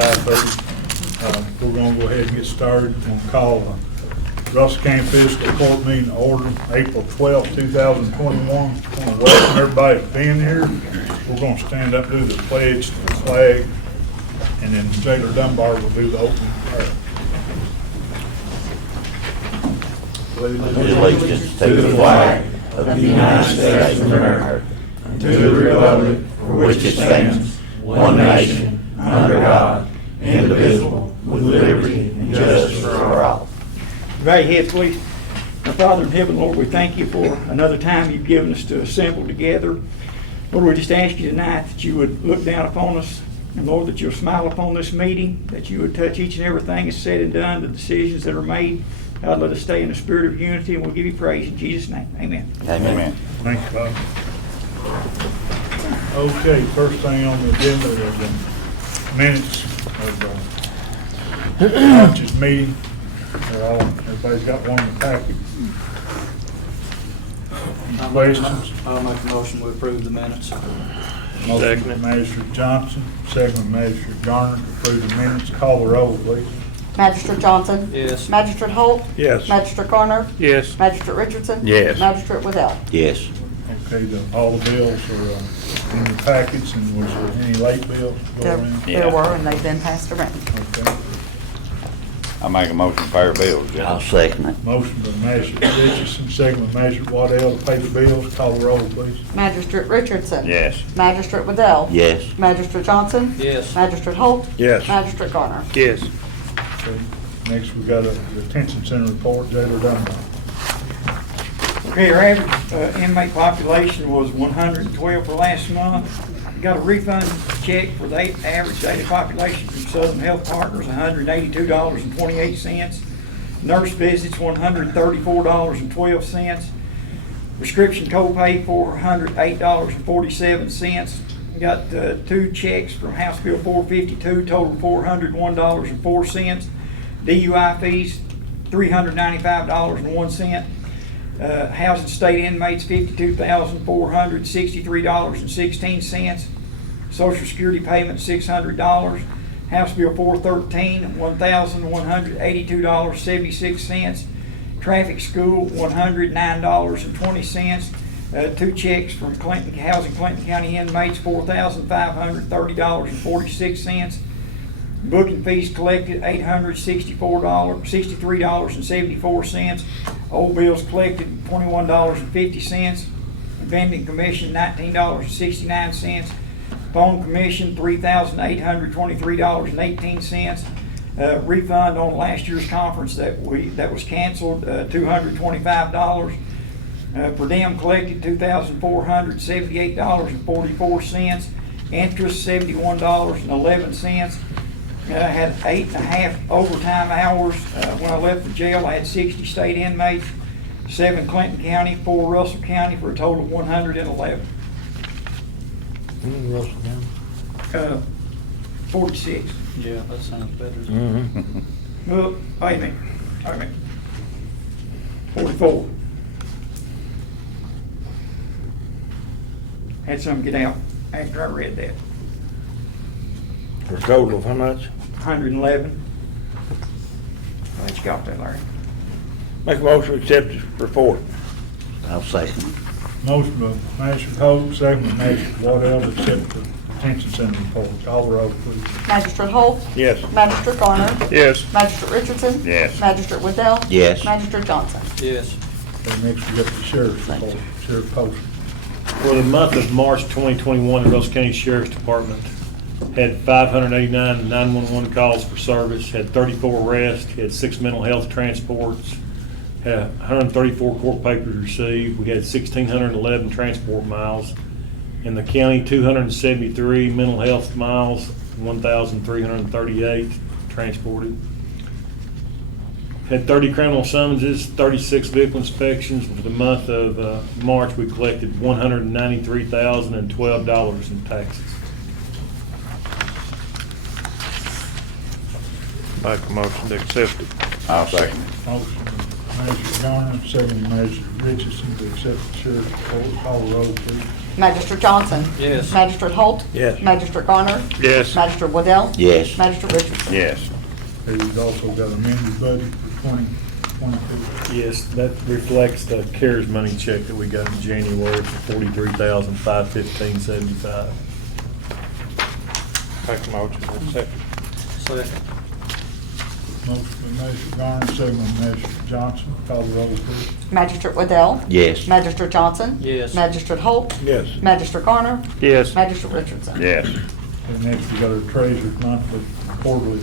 5:30. We're gonna go ahead and get started. We're gonna call the Robertson County Fiscal Court meeting order, April 12th, 2021. I want to welcome everybody for being here. We're gonna stand up, do the pledge to the flag, and then Jailer Dunbar will do the opening prayer. Allegiance to the flag of the United States of America, and to the republic for which it stands, one nation, under God, indivisible, with liberty and justice for all. Right head, please. Our Father in heaven, Lord, we thank you for another time you've given us to assemble together. Lord, we just ask you tonight that you would look down upon us, and Lord, that you'll smile upon this meeting, that you would touch each and everything that's said and done, the decisions that are made. God, let us stay in the spirit of unity, and we'll give you praise in Jesus' name. Amen. Amen. Thank you, Bob. Okay, first thing on the agenda is the minutes of March's meeting. Everybody's got one in the packet. Any questions? I'll make a motion to approve the minutes. Motion by Magistrate Johnson, second by Magistrate Garner to approve the minutes. Call the roll, please. Magistrate Johnson? Yes. Magistrate Holt? Yes. Magistrate Garner? Yes. Magistrate Richardson? Yes. Magistrate Waddell? Yes. Okay, all the bills are in your packets, and was there any late bills to go around? There were, and they've been passed around. Okay. I make a motion to pay our bills, I'll Judge. second it. Motion by Magistrate Richardson, second by Magistrate Waddell to pay the bills. Call the roll, please. Magistrate Richardson? Yes. Magistrate Waddell? Yes. Magistrate Johnson? Yes. Magistrate Holt? Yes. Magistrate Garner? Yes. Okay. Next, we've got a detention center report, Jailer Dunbar. Okay, our average inmate population was 112 for last month. Got a refund check for the average daily population from Southern Health Partners, $182.28. Nurse visits, $134.12. Prescription copay, $408.47. Got two checks from House Bill 452, total $401.04. DUI fees, $395.01. Housing state inmates, $52,463.16. Social Security payment, $600. House Bill 413, $1,182.76. Traffic school, $109.20. Two checks from Clinton County inmates, $4,530.46. Booking fees collected, $863.74. Old bills collected, $21.50. Vending commission, $19.69. Phone commission, $3,823.18. Refund on last year's conference that was canceled, $225. Per diem collected, $2,478.44. Interest, $71.11. I had 8.5 overtime hours. When I left the jail, I had 60 state inmates, 7 Clinton County, 4 Russell County, for a total of 111. Russell County? 46. Yeah, that sounds better. Well, wait a minute. 44. Had some get out after I read that. For a total of how much? 111. Glad you got that, Larry. Make a motion to accept the report. I'll second it. Motion by Magistrate Holt, second by Magistrate Waddell to accept the detention center report. Call the roll, please. Magistrate Holt? Yes. Magistrate Garner? Yes. Magistrate Richardson? Yes. Magistrate Waddell? Yes. Magistrate Johnson? Yes. Okay, next we got the sheriff's Thank report. you. Sheriff Poston. For the month of March 2021, the Russell County Sheriff's Department had 589 911 calls for service, had 34 arrests, had 6 mental health transports, had 134 court papers received. We had 1,611 transport miles. In the county, 273 mental health miles, 1,338 transported. Had 30 criminal summonses, 36 vehicle inspections. For the month of March, we collected $193,012 in taxes. Make a motion to accept it. I'll second it. Motion by Magistrate Garner, second by Magistrate Richardson to accept the sheriff's report. Call the roll, please. Magistrate Johnson? Yes. Magistrate Holt? Yes. Magistrate Garner? Yes. Magistrate Waddell? Yes. Magistrate Richardson? Yes. Okay, we've also got amended budget for 2022. Yes, that reflects the CARES money check that we got in January for $43,515.75. Make a motion to accept. Second. Motion by Magistrate Garner, second by Magistrate Johnson. Call the roll, please. Magistrate Waddell? Yes. Magistrate Johnson? Yes. Magistrate Holt? Yes. Magistrate Garner? Yes. Magistrate Richardson? Yes. And next, we got our treasurer's monthly quarterly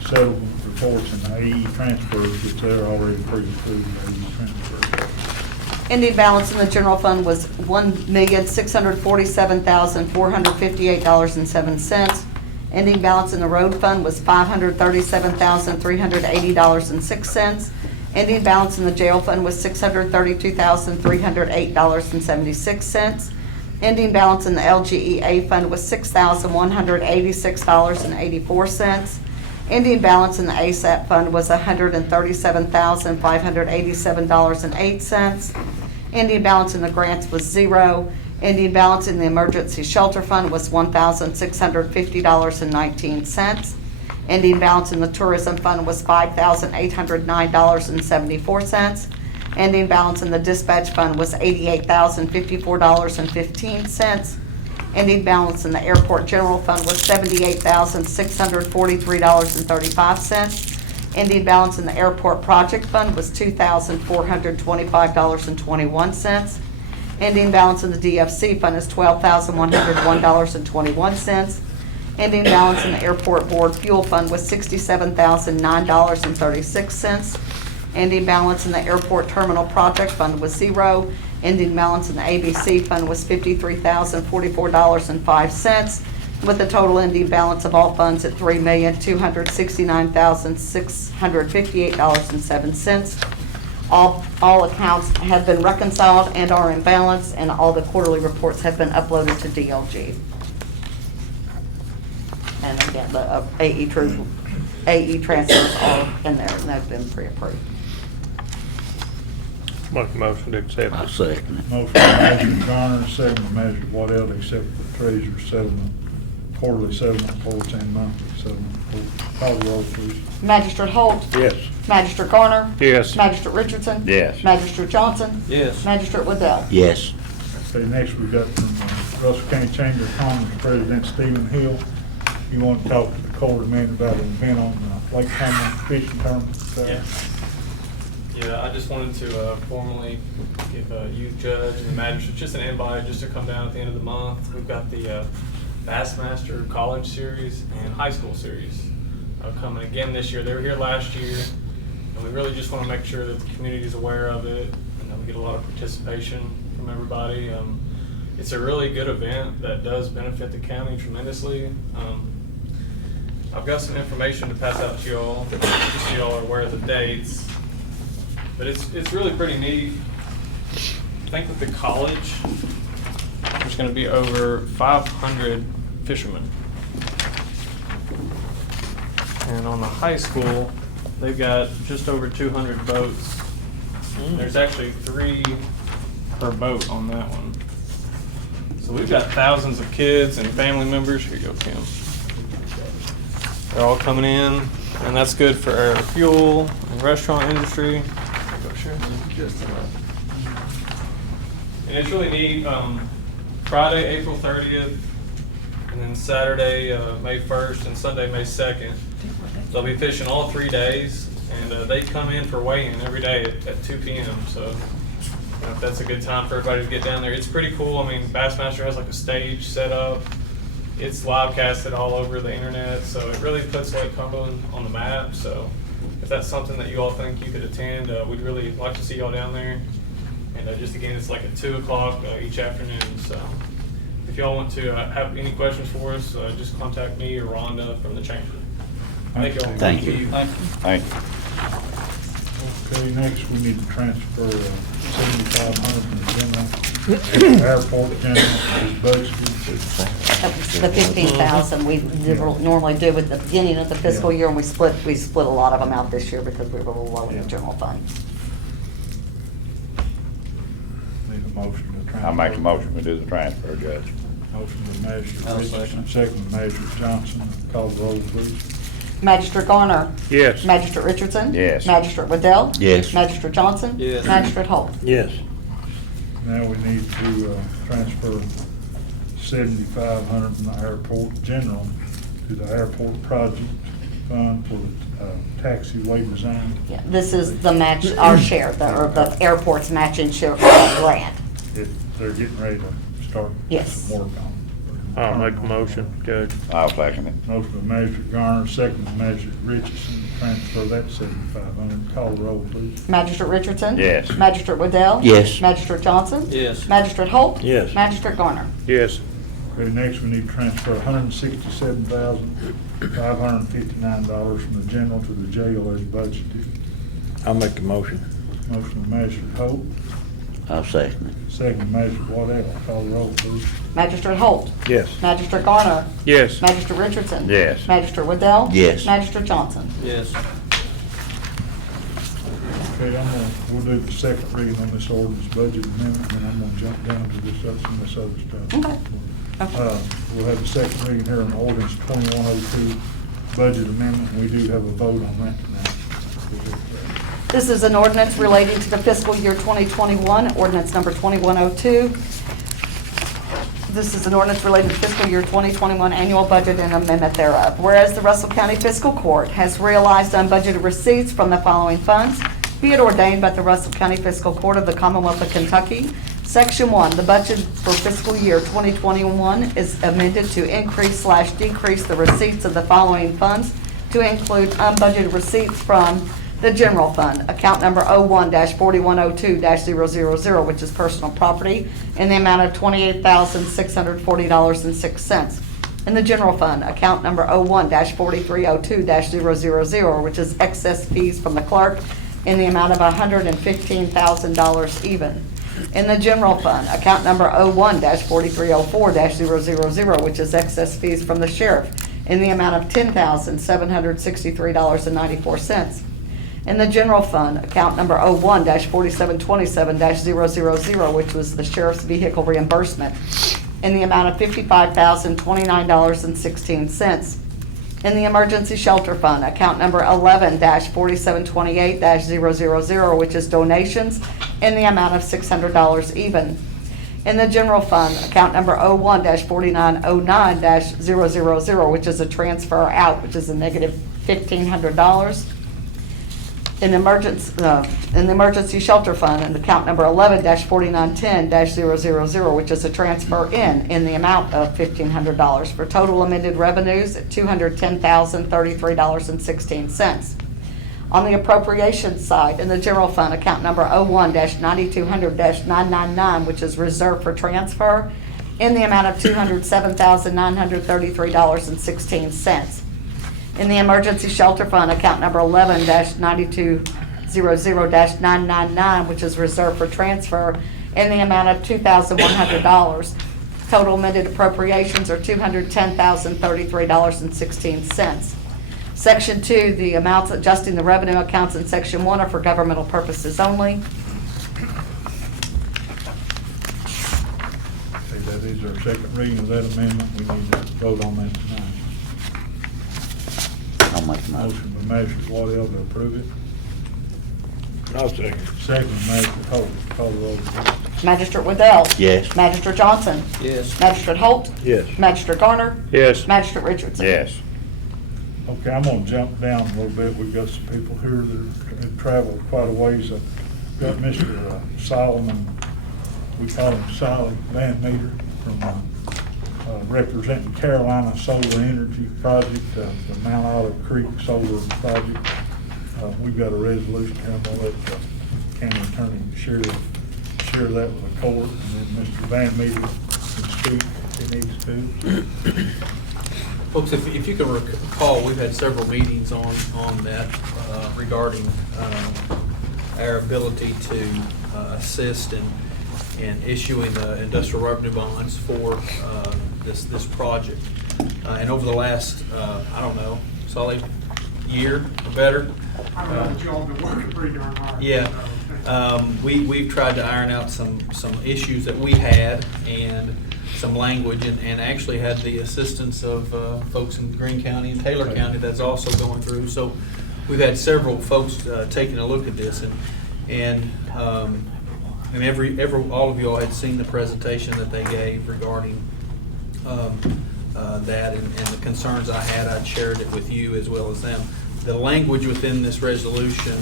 settlement reports and the AE transfers, which they're already pre-approved, AE transfers. Ending balance in the general fund was $1,647,458.07. Ending balance in the road fund was $537,380.06. Ending balance in the jail fund was $632,308.76. Ending balance in the LGEA fund was $6,186.84. Ending balance in the ASAP fund was $137,587.08. Ending balance in the grants was $0. Ending balance in the emergency shelter fund was $1,650.19. Ending balance in the tourism fund was $5,809.74. Ending balance in the dispatch fund was $88,054.15. Ending balance in the airport general fund was $78,643.35. Ending balance in the airport project fund was $2,425.21. Ending balance in the DFC fund is $12,101.21. Ending balance in the airport board fuel fund was $67,009.36. Ending balance in the airport terminal project fund was $0. Ending balance in the ABC fund was $53,044.05, with a total ending balance of all funds at $3,269,658.07. All accounts have been reconciled and are in balance, and all the quarterly reports have been uploaded to DLG. And again, the AE transfers are in there, and they've been pre-approved. Make a motion to accept. I'll second it. Motion by Magistrate Garner, second by Magistrate Waddell to accept the treasurer's settlement, quarterly settlement reports and monthly settlement reports. Call the roll, please. Magistrate Holt? Yes. Magistrate Garner? Yes. Magistrate Richardson? Yes. Magistrate Johnson? Yes. Magistrate Waddell? Yes. Okay, next we got from Russell County Chamber of Commerce President Stephen Hill. You want to talk to the court a minute about an event on Lake Common fishing tournament? Yeah, I just wanted to formally give you, Judge, and the magistrate just an invite just to come down at the end of the month. We've got the Bassmaster College Series and High School Series coming again this year. They were here last year, and we really just want to make sure that the community is aware of it and that we get a lot of participation from everybody. It's a really good event that does benefit the county tremendously. I've got some information to pass out to you all, just so you all are aware of the dates. But it's really pretty neat. I think with the college, there's going to be over 500 fishermen. And on the high school, they've got just over 200 boats. There's actually 3 per boat on that one. So we've got thousands of kids and family members. Here you go, Kim. They're all coming in, and that's good for our fuel and restaurant industry. And it's really neat. Friday, April 30th, and then Saturday, May 1st, and Sunday, May 2nd. They'll be fishing all 3 days, and they come in for weigh-in every day at 2 p.m. So if that's a good time for everybody to get down there. It's pretty cool. I mean, Bassmaster has like a stage set up. It's live casted all over the internet, so it really puts Lake Cumberland on the map. So if that's something that you all think you could attend, we'd really like to see y'all down there. And just again, it's like at 2 o'clock each afternoon. So if y'all want to have any questions for us, just contact me or Rhonda from the chamber. Thank y'all. Thank you. Thank you. Thank you. Okay, next we need to transfer $7,500 from the general, airport general, to budget. That was the 15,000 we normally do at the beginning of the fiscal year, and we split a lot of them out this year because we were a little low in the general fund. motion to transfer? I make a motion, we do the transfer, Judge. Motion by Magistrate I'll Richardson, second. second by Magistrate Johnson. Call the roll, please. Magistrate Garner. Yes. Magistrate Richardson. Yes. Magistrate Waddell. Yes. Magistrate Johnson. Yes. Magistrate Holt. Yes. Now we need to transfer $7,500 from the airport general to the airport project fund for the taxiway design. Yeah, this is the match, our share, or the airport's matching share grant. They're getting ready to start Yes. some work on it. I'll make a motion, Judge. I'll second it. Motion by Magistrate Garner, second by Magistrate Richardson, to transfer that $7,500. Call the roll, please. Magistrate Richardson. Yes. Magistrate Waddell. Yes. Magistrate Johnson. Yes. Magistrate Holt. Yes. Magistrate Garner. Yes. Okay, next we need to transfer $167,559 from the general to the jail as budgeted. I'll make the motion. Motion by Magistrate Holt, I'll second it. second by Magistrate Waddell. Call the roll, please. Magistrate Holt. Yes. Magistrate Garner. Yes. Magistrate Richardson. Yes. Magistrate Waddell. Yes. Magistrate Johnson. Yes. Okay, we'll do the second reading on this ordinance budget amendment, and I'm gonna jump down to some of this other stuff. Okay. We'll have the second reading here on ordinance 2102 budget amendment. We do have a vote on that tonight. This is an ordinance relating to the fiscal year 2021, ordinance number 2102. This is an ordinance relating to fiscal year 2021 annual budget and amendment thereof. Whereas the Russell County Fiscal Court has realized unbudgeted receipts from the following funds, be it ordained by the Russell County Fiscal Court of the Commonwealth of Kentucky. Section 1, the budget for fiscal year 2021 is amended to increase/decrease the receipts of the following funds to include unbudgeted receipts from the general fund, account number 01-4102-000, which is personal property, in the amount of $28,640.06. In the general fund, account number 01-4302-000, which is excess fees from the clerk, in the amount of $115,000 even. In the general fund, account number 01-4304-000, which is excess fees from the sheriff, in the amount of $10,763.94. In the general fund, account number 01-4727-000, which was the sheriff's vehicle reimbursement, in the amount of $55,029.16. In the emergency shelter fund, account number 11-4728-000, which is donations, in the amount of $600 even. In the general fund, account number 01-4909-000, which is a transfer out, which is a negative $1,500. In the emergency shelter fund, and account number 11-4910-000, which is a transfer in the amount of $1,500, for total amended revenues at $210,033.16. On the appropriations side, in the general fund, account number 01-9200-999, which is reserved for transfer, in the amount of $207,933.16. In the emergency shelter fund, account number 11-9200-999, which is reserved for transfer, in the amount of $2,100. Total amended appropriations are $210,033.16. Section 2, the amounts adjusting the revenue accounts in Section 1 are for governmental purposes only. Okay, that is our second reading of that amendment. We need to vote on that tonight. I'll make the motion. Motion by Magistrate Waddell to approve it. I'll second. Second by Magistrate Holt. Call the roll, please. Magistrate Waddell. Yes. Magistrate Johnson. Yes. Magistrate Holt. Yes. Magistrate Garner. Yes. Magistrate Richardson. Yes. Okay, I'm gonna jump down a little bit. We've got some people here that have traveled quite a ways. I've got Mr. Solomon, we call him Solid Van Meter, from representing Carolina Solar Energy Project, the Mount Olive Creek Solar Project. We've got a resolution here. I'm gonna let the county attorney share that with the court, and then Mr. Van Meter can speak if he needs to. Folks, if you can recall, we've had several meetings on that regarding our ability to assist in issuing industrial revenue bonds for this project. And over the last, I don't know, Sully, year or better. I don't know that y'all been working pretty darn hard. Yeah. We've tried to iron out some issues that we had and some language, and actually had the assistance of folks in Greene County and Taylor County that's also going through. So we've had several folks taking a look at this, and all of y'all had seen the presentation that they gave regarding that and the concerns I had. I'd shared it with you as well as them. The language within this resolution,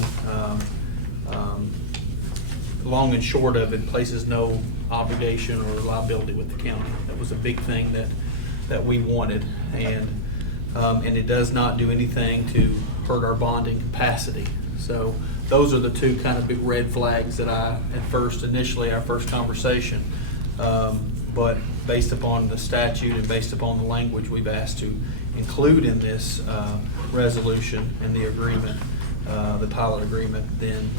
long and short of it, places no obligation or liability with the county. That was a big thing that we wanted, and it does not do anything to hurt our bonding capacity. So those are the two kind of big red flags that initially our first conversation. But based upon the statute and based upon the language we've asked to include in this resolution and the agreement, the pilot agreement, then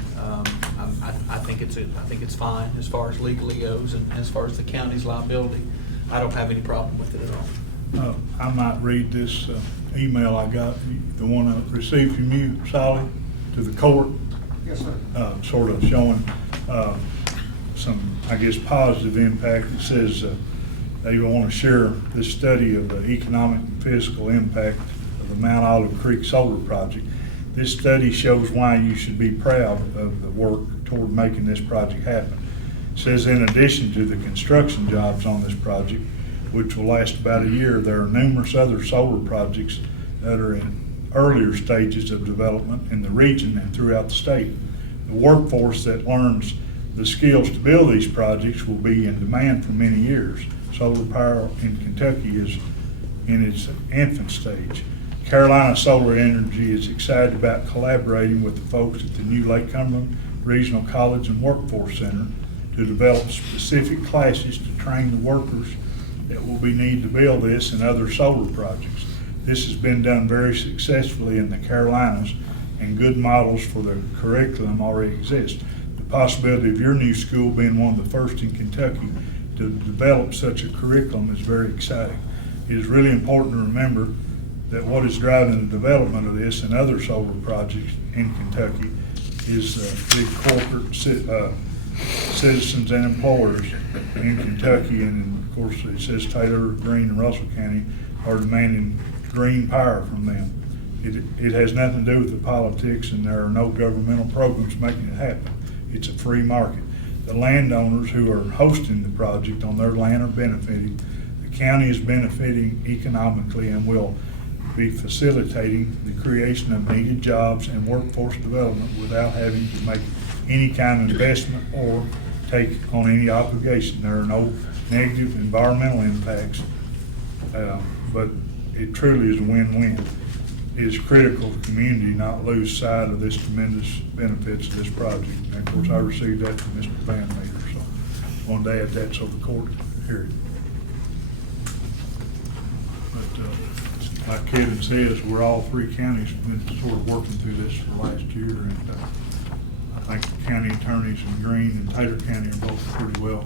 I think it's fine as far as legally goes, and as far as the county's liability, I don't have any problem with it at all. I might read this email I got, the one I received from you, Sally, to the court. Yes, sir. Sort of showing some, I guess, positive impact. It says they want to share this study of the economic and fiscal impact of the Mount Olive Creek Solar Project. This study shows why you should be proud of the work toward making this project happen. It says in addition to the construction jobs on this project, which will last about a year, there are numerous other solar projects that are in earlier stages of development in the region and throughout the state. The workforce that learns the skills to build these projects will be in demand for many years. Solar power in Kentucky is in its infant stage. Carolina Solar Energy is excited about collaborating with the folks at the new Lake Cumberland Regional College and Workforce Center to develop specific classes to train the workers that will be needed to build this and other solar projects. This has been done very successfully in the Carolinas, and good models for the curriculum already exist. The possibility of your new school being one of the first in Kentucky to develop such a curriculum is very exciting. It is really important to remember that what is driving the development of this and other solar projects in Kentucky is big corporate citizens and employers in Kentucky, and of course it says Taylor, Greene, and Russell County are demanding green power from them. It has nothing to do with the politics, and there are no governmental programs making it happen. It's a free market. The landowners who are hosting the project on their land are benefiting. The county is benefiting economically and will be facilitating the creation of needed jobs and workforce development without having to make any kind of investment or take on any obligation. There are no negative environmental impacts, but it truly is a win-win. It is critical the community not lose sight of this tremendous benefits of this project. And of course, I received that from Mr. Van Meter, so one day at that, so the court could hear it. But like Kevin says, we're all three counties have been sort of working through this for the last year, and I think the county attorneys in Greene and Taylor County are both pretty well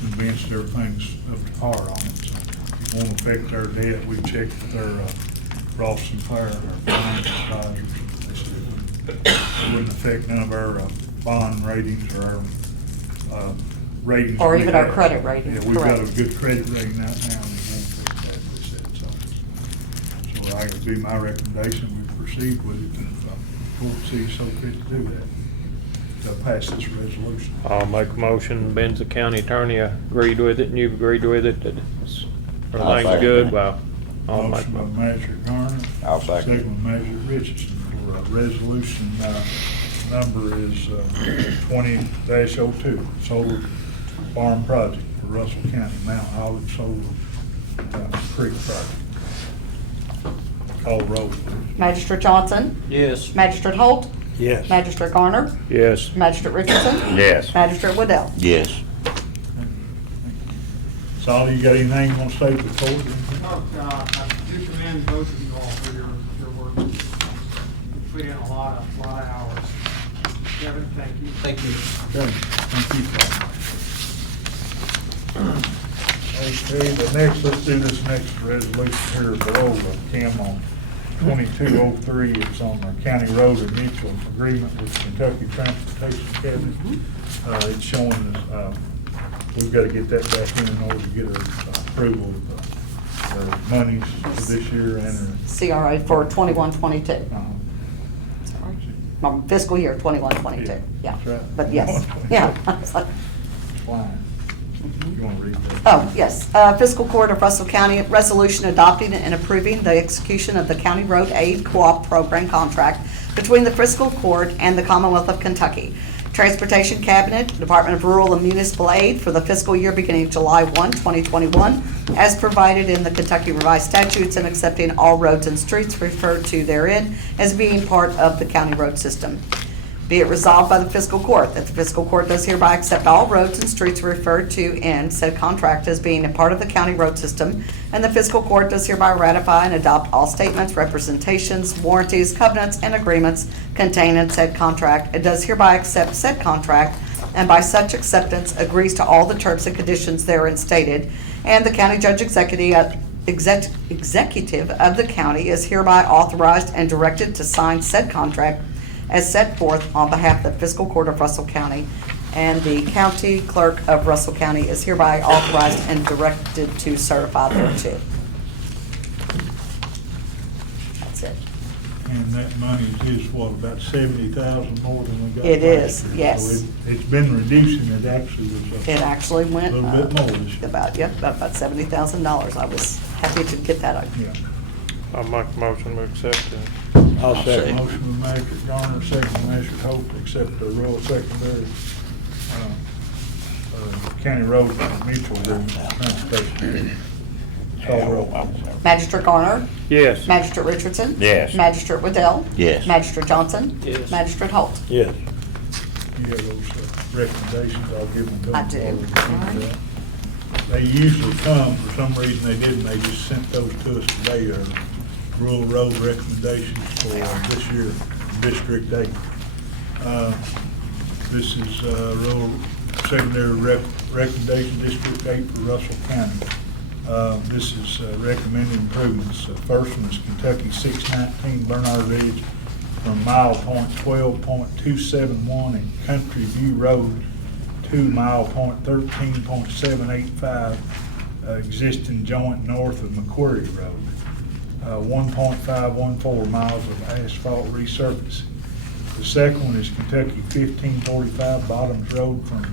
convinced everything's up to par on it. So it won't affect our debt. We checked with our Robertson Fire, our financial advisors. They said it wouldn't affect none of our bond ratings or our ratings. Or we even our have. credit rating, Yeah, we've got correct. a good credit rating out now, and it won't affect that, they said. So that would be my recommendation. We proceed with it, and if the court sees so fit to do that, to pass this resolution. I'll make a motion. Ben's the county attorney agreed with it, and you've agreed with it, that everything's second good. that. Well, I'll make Motion by Magistrate Garner. I'll second. Second by Magistrate Richardson for resolution number is 20-02, solar farm project for Russell County, Mount Olive Solar Creek project. Call roll, please. Magistrate Johnson? Yes. Magistrate Holt? Yes. Magistrate Garner? yes. Magistrate Richardson? Yes. Magistrate Waddell? Yes. Solly, you got anything you want to say to the court? Oh, I do commend both of you all for your work. You put in a lot of hours. Kevin, thank you. Thank you. Okay, thank you, Solly. Okay, the next, let's do this next resolution here below, Kim, on 2203, it's on the county road and mutual agreement with Kentucky Transportation Cabinet. It's showing us, we've got to get that back in order to get our approval of our monies for this year and CRA for 21-22. Fiscal year 21-22, yeah. That's right. But yes, yeah. I was like, flying. You want to read that? oh, yes. Fiscal Court of Russell County, resolution adopting and approving the execution of the County Road Aid Co-op Program contract between the Fiscal Court and the Commonwealth of Kentucky. Transportation Cabinet, Department of Rural and Municipal Aid for the fiscal year beginning July 1, 2021, as provided in the Kentucky Revised Statutes, and accepting all roads and streets referred to therein as being part of the county road system. Be it resolved by the Fiscal Court that the Fiscal Court does hereby accept all roads and streets referred to in said contract as being a part of the county road system, and the Fiscal Court does hereby ratify and adopt all statements, representations, warranties, covenants, and agreements contained in said contract. It does hereby accept said contract, and by such acceptance agrees to all the terms and conditions therein stated, and the county judge executive of the county is hereby authorized and directed to sign said contract as set forth on behalf of the Fiscal Court of Russell County, and the County Clerk of Russell County is hereby authorized and directed to certify thereto. That's it. And that money is what, about 70,000 more than we got? It is, last year. yes. So it's been reducing, it actually was It actually went a little bit more this year. about $70,000. I was happy to get that. Yeah. I'll make a motion to accept it. I'll second. Motion by Magistrate Garner, second by Magistrate Holt, to accept the rural secondary county road mutual agreement transportation. Call roll. Magistrate Garner. Yes. Magistrate Richardson. Yes. Magistrate Waddell. Yes. Magistrate Johnson. Yes. Magistrate Holt. Yes. You have those recommendations, I'll give them to them. I do. while we do that. They usually come, for some reason they didn't, they just sent those to us today, rural road recommendations for this year, District 8. This is rural secondary recommendation, District 8 for Russell County. This is recommended improvements. First one is Kentucky 619 Bernard Ridge from mile point 12.271 and Country View Road to mile point 13.785, existing joint north of McQuarrie Road. 1.514 miles of asphalt resurfacing. The second one is Kentucky 1545 Bottoms Road from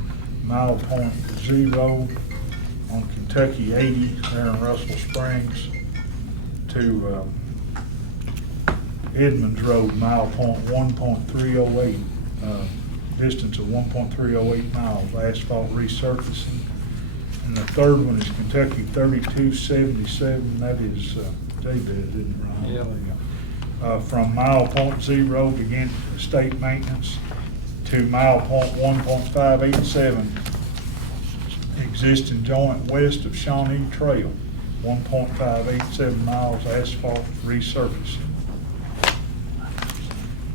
mile point 0 on Kentucky 80 there in Russell Springs to Edmonds Road, mile point 1.308, distance of 1.308 miles, asphalt resurfacing. And the third one is Kentucky 3277, that is, they did, didn't it, Ryan? Yep. From mile point 0, begin state maintenance, to mile point 1.587, existing joint west of Shawnee Trail, 1.587 miles asphalt resurfacing,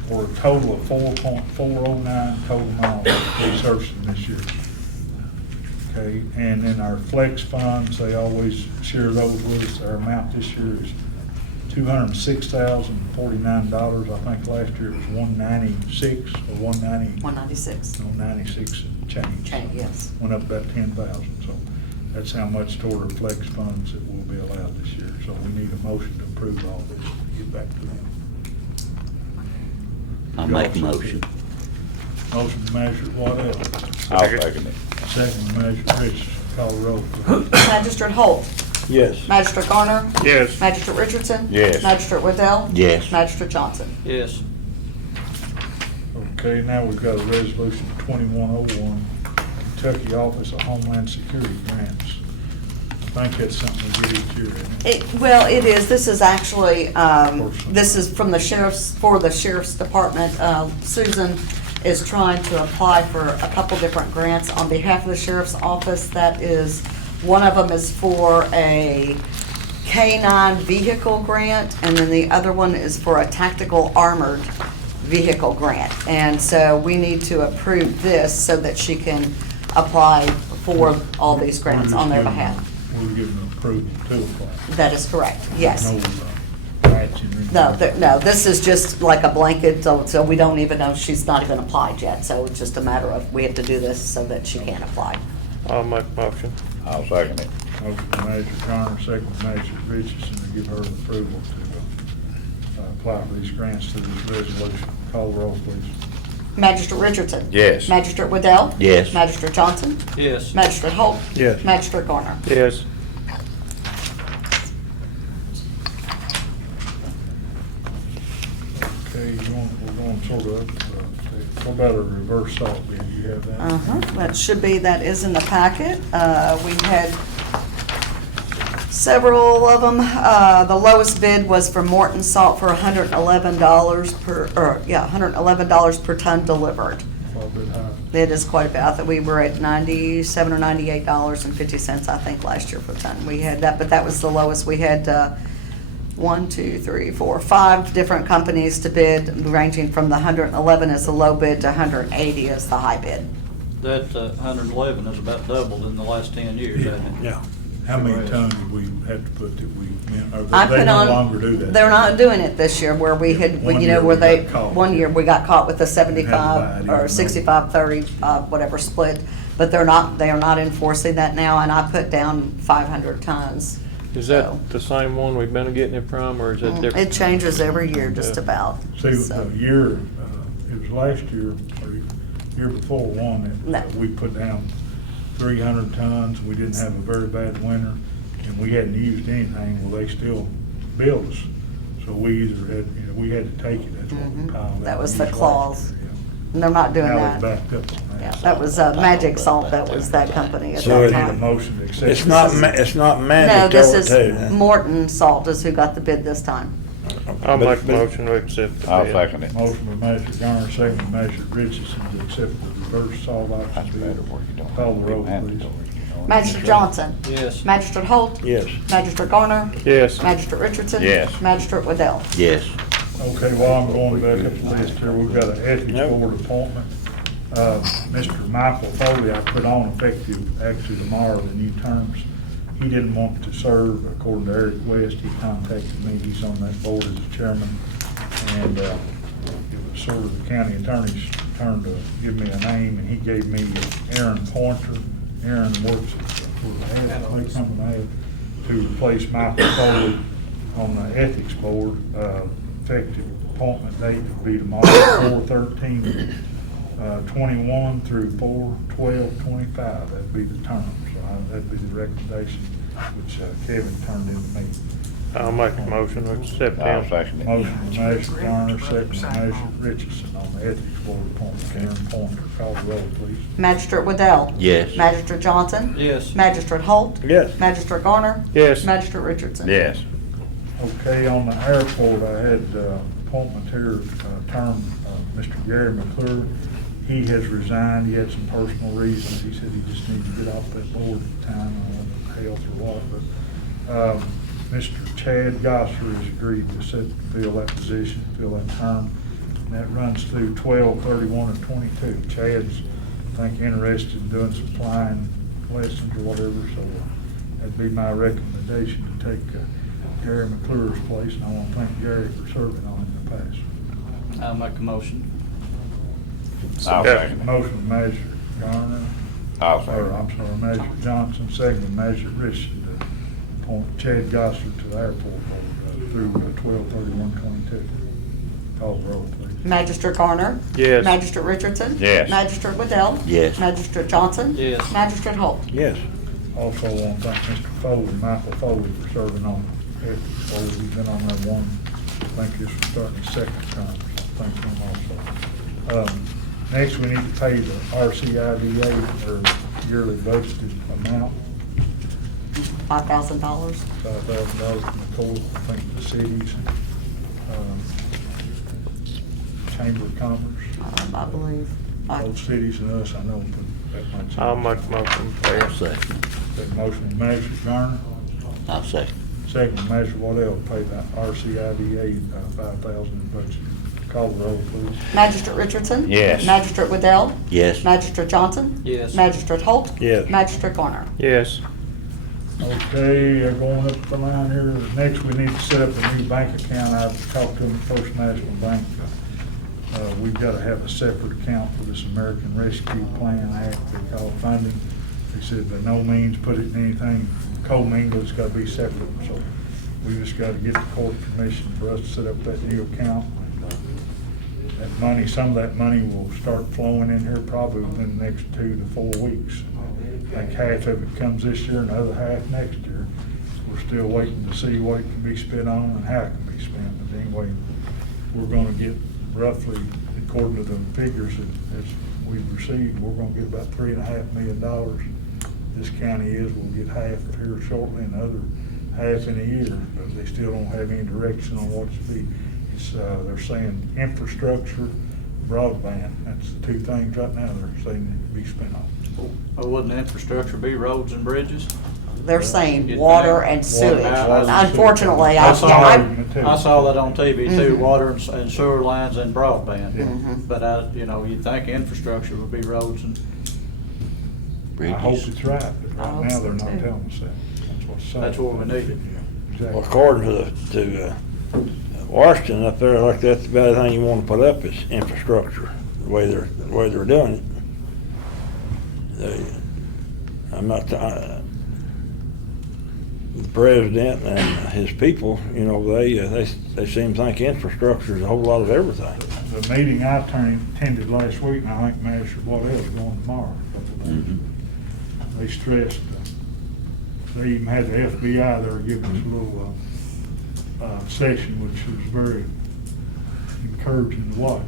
for a total of 4.409 total miles resurfacing this year. Okay, and then our flex funds, they always share those with us. Our amount this year is $206,049. I think last year it was 196 or 196. 196 change. Yes. Went up about 10,000. So that's how much toward our flex funds that will be allowed this year. So we need a motion to approve all this and get back to them. I'll make a motion. Motion by Magistrate Waddell. I'll second it. Second by Magistrate Richardson. Call the roll. Magistrate Holt. Yes. Magistrate Garner. Yes. Magistrate Richardson. Yes. Magistrate Waddell. Yes. Magistrate Johnson. Yes. Okay, now we've got a resolution 2101, Kentucky Office of Homeland Security grants. I think that's something we get each year, isn't it? Well, it is. This is actually, this is from the for the Sheriff's Department. Susan is trying to apply for a couple different grants on behalf of the Sheriff's Office. That is, one of them is for a K-9 vehicle grant, and then the other one is for a tactical armored vehicle grant. And so we need to approve this so that she can apply for all these grants on their behalf. We're giving them approval to apply. That is correct, yes. No matching or anything. No, this is just like a blanket, so we don't even know, she's not even applied yet, so it's just a matter of, we have to do this so that she can apply. I'll make a motion. I'll second it. Motion by Magistrate Garner, second by Magistrate Richardson to give her approval to apply for these grants through this resolution. Call the roll, please. Magistrate Richardson? Yes. Magistrate Waddell? Yes. Magistrate Johnson? Yes. Magistrate Holt? Yes. Magistrate Garner? Yes. Okay, we're going sort of, what about a reverse salt bid? You have that? That is in the packet. We had several of them. The lowest bid was for Morton Salt for $111 $111 per ton delivered. A little bit high. It is quite a bit. I think we were at $97 or $98.50, I think, last year per ton. We had that, but that was the lowest. We had 5 different companies to bid, ranging from the 111 as the low bid to 180 as the high bid. That 111 is about doubled in the last 10 years, hasn't it? Yeah. How many tons do we have to put that we, I they put no on, longer do that? they're not doing it this year, where we had, One you year know, where we they, got caught. 1 year we got caught with the Had to 75 buy it, or even 65-30, whatever split, but they are not enforcing that now, and I put down 500 tons. Is So, that the same one we've been getting it from, or is it different? It changes every year, just about. See, So, the year, it was last year, or year before one, that No. we put down 300 tons. We didn't have a very bad winter, and we hadn't used anything. Well, they still billed us. So we either had, we had to take it, that's what we piled out. That was and the used clause. last year, And they're not doing Now that. they backed up on Yeah, that. that was Magic Salt, that was that company at So that it- Need a time. motion to accept. It's not No, mandatory this too. is Morton Salt is who got the bid this time. I'll But- make a but- motion to accept the I'll bid. second it. Motion by Magistrate Garner, second by Magistrate Richardson to accept the reverse salt That's option better bid. where you don't Call the have to roll, be please. mandatory, you know. Magistrate Johnson? Yes. Magistrate Holt? Yes. Magistrate Garner? Yes. Magistrate Richardson? Yes. Magistrate Waddell? Yes. Okay, while I'm going back up the list here, we've got an ethics Nope. board appointment. Mr. Michael Foley, I put on effective actually tomorrow, the new terms. He didn't want to serve, according to Eric West. He contacted me, he's on that board as a chairman. And it was sort of the county attorney's turn to give me a name, and he gave me Aaron Pointer. Aaron works for the ad company to replace Michael Foley on the ethics board. Effective appointment date would be tomorrow, 4/13/21 through 4/12/25. That'd be the term. So that'd be the recommendation which Kevin turned in to me. I'll make a motion to accept I'll them. second it. Motion by Magistrate Garner, second by Magistrate Richardson on the ethics board appointment. Aaron Pointer, call the roll, please. Magistrate Waddell? Yes. Magistrate Johnson? Yes. Magistrate Holt? Yes. Magistrate Garner? Yes. Magistrate Richardson? Yes. Okay, on the airport, I had appointment here, term, Mr. Gary McClure. He has resigned. He had some personal reasons. He said he just needed to get off that board at the time, I don't know if health or what, but Mr. Chad Gosser has agreed to fill that position, fill that term. And that runs through 12/31/22. Chad's, I think, interested in doing some flying lessons or whatever, so that'd be my recommendation to take Gary McClure's place, and I want to thank Gary for serving on it in the past. I'll make a motion. I'll second it. Motion by Magistrate Garner, I'll or second I'm it. sorry, Magistrate Johnson, second by Magistrate Richardson to appoint Chad Gosser to the airport board through 12/31/22. Call the roll, please. Magistrate Garner? Yes. Magistrate Richardson? Yes. Magistrate Waddell? Yes. Magistrate Johnson? Yes. Magistrate Holt? Yes. Also want to thank Mr. Foley, Michael Foley, for serving on ethics board. He's been on there one, I think this was starting his second term, so thank him also. Next, we need to pay the RCIDA, their yearly budgeted amount, $5,000? $5,000 from the court, I think the cities, Chamber of Commerce, I believe. both cities and us, I know, but that might. I'll make a motion to pay I'll it. second. That motion by Magistrate Garner, I'll second. second by Magistrate Waddell, to pay the RCIDA $5,000 in budget. Call the roll, please. Magistrate Richardson? Yes. Magistrate Waddell? Yes. Magistrate Johnson? Yes. Magistrate Holt? Yes. Magistrate Garner? Yes. Okay, going up the line here, next we need to set up a new bank account. I've talked to the First National Bank. We've got to have a separate account for this American Rescue Plan Act they call funding. They said by no means put it in anything commingled, it's got to be separate. So we just got to get the court permission for us to set up that new account. And, that money, some of that money will start flowing in here probably within the next 2 to 4 weeks. I think half of it comes this year and the other half next year. We're still waiting to see what it can be spent on and how it can be spent. But anyway, we're gonna get roughly, according to the figures as we've received, we're gonna get about $3.5 million. This county is, we'll get half here shortly and the other half in a year, but they still don't have any direction on what to be. It's, they're saying infrastructure, broadband. That's the two things right now they're saying that can be spent on. Or wouldn't infrastructure be roads and bridges? They're saying You'd water think. and sewage. Water. Unfortunately, I I saw that on TV too, Mhm. water and sewer lines and broadband. Mhm. But you'd think infrastructure would be roads and, I hope it's right, but I right hope now so, they're not too. telling us that. That's what's sad. That's what we need. Yeah, exactly. Well, according to Washington up there, like that's about everything you want to put up is infrastructure, the way they're doing it. I'm not, the president and his people, they seem to think infrastructure is a whole lot of everything. The meeting I attended last week, and I think Master Waddell is going tomorrow. They stressed, they even had the FBI there giving us a little session, which was very encouraging to watch.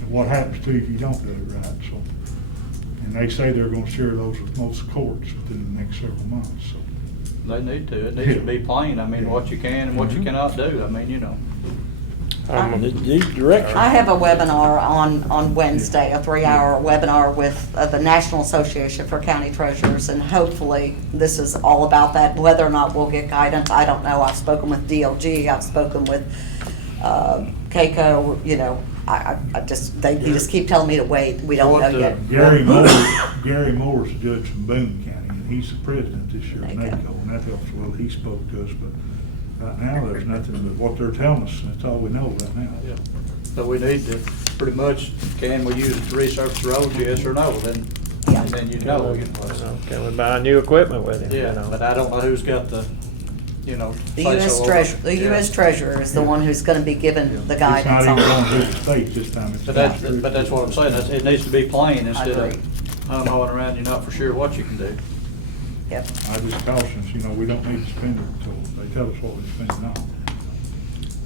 And what happens to you if you don't do it right, so. And they say they're gonna share those with most courts within the next several months, so. they need to. It needs to be plain. I mean, what you can and what you cannot do. I mean, These directions. I have a webinar on Wednesday, a 3-hour webinar with the National Association for County Treasurers, and hopefully this is all about that. Whether or not we'll get guidance, I don't know. I've spoken with DLG, I've spoken with KCO, you just keep telling me to wait. We don't know yet. Gary Moore's a judge from Boone County, and he's the president this year of NACO, and that helps well. He spoke to us, but right now, there's nothing but what they're telling us. That's all we know right now. So we need to pretty much, can we use it to resurface roads, yes or no? Then you know. Can we buy new equipment with it? Yeah, but I don't know who's got the, The U.S. Treasurer, the U.S. Treasurer is the one who's gonna be given the It's not guidance even on going it. to the state this time. It's But gone that's what I'm saying. It needs to be plain instead agree. of hum-hawing around, you're not for sure what you can do. Yep. I just caution, we don't need to spend it until they tell us what we're spending on.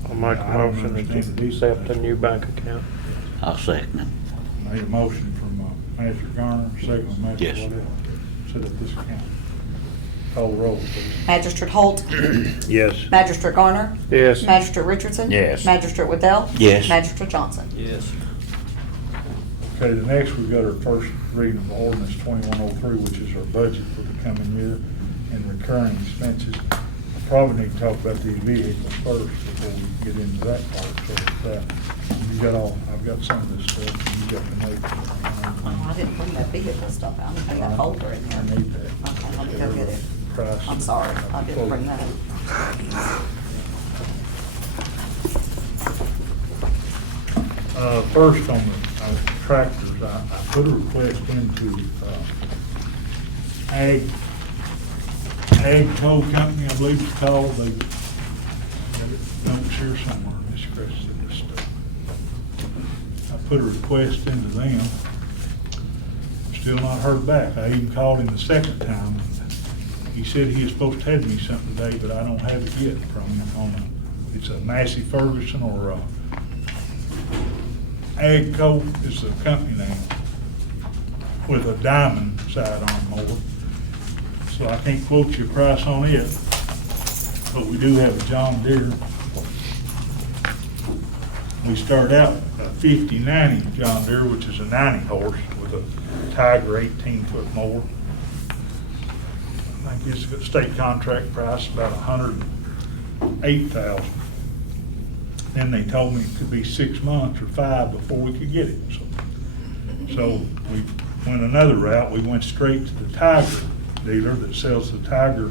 I'll make a I don't motion understand to the accept the details. new bank account. I'll second it. Made a motion from Master Garner, second from Master Yes. Waddell. Set up this account. Call the roll, please. Magistrate Holt? Yes. Magistrate Garner? Yes. Magistrate Richardson? Yes. Magistrate Waddell? Yes. Magistrate Johnson? Yes. Okay, the next, we've got our first reading of ordinance 2103, which is our budget for the coming year and recurring expenses. I probably need to talk about these vehicles first before we get into that part. So I've got some of this stuff, and you got the notes. Oh, I didn't bring that vehicle stuff out. I got a folder in I here. need that. Okay, let me go get it. Price. I'm sorry, I didn't bring that. First on the tractors, I put a request into Ag Tow Company, I believe it's called. They got it notes here somewhere, Miss Chris, in this stuff. I put a request into them. Still not heard back. I even called him the second time. He said he was supposed to have me something today, but I don't have it yet from him it's a Massey Ferguson or Agco is the company name, with a diamond side on mower. So I can't quote you a price on it, but we do have a John Deere. We start out a 5090 John Deere, which is a 90 horse with a Tiger 18-foot mower. I think it's a state contract price, about $108,000. Then they told me it could be 6 months or 5 before we could get it. So we went another route. We went straight to the Tiger dealer that sells the Tiger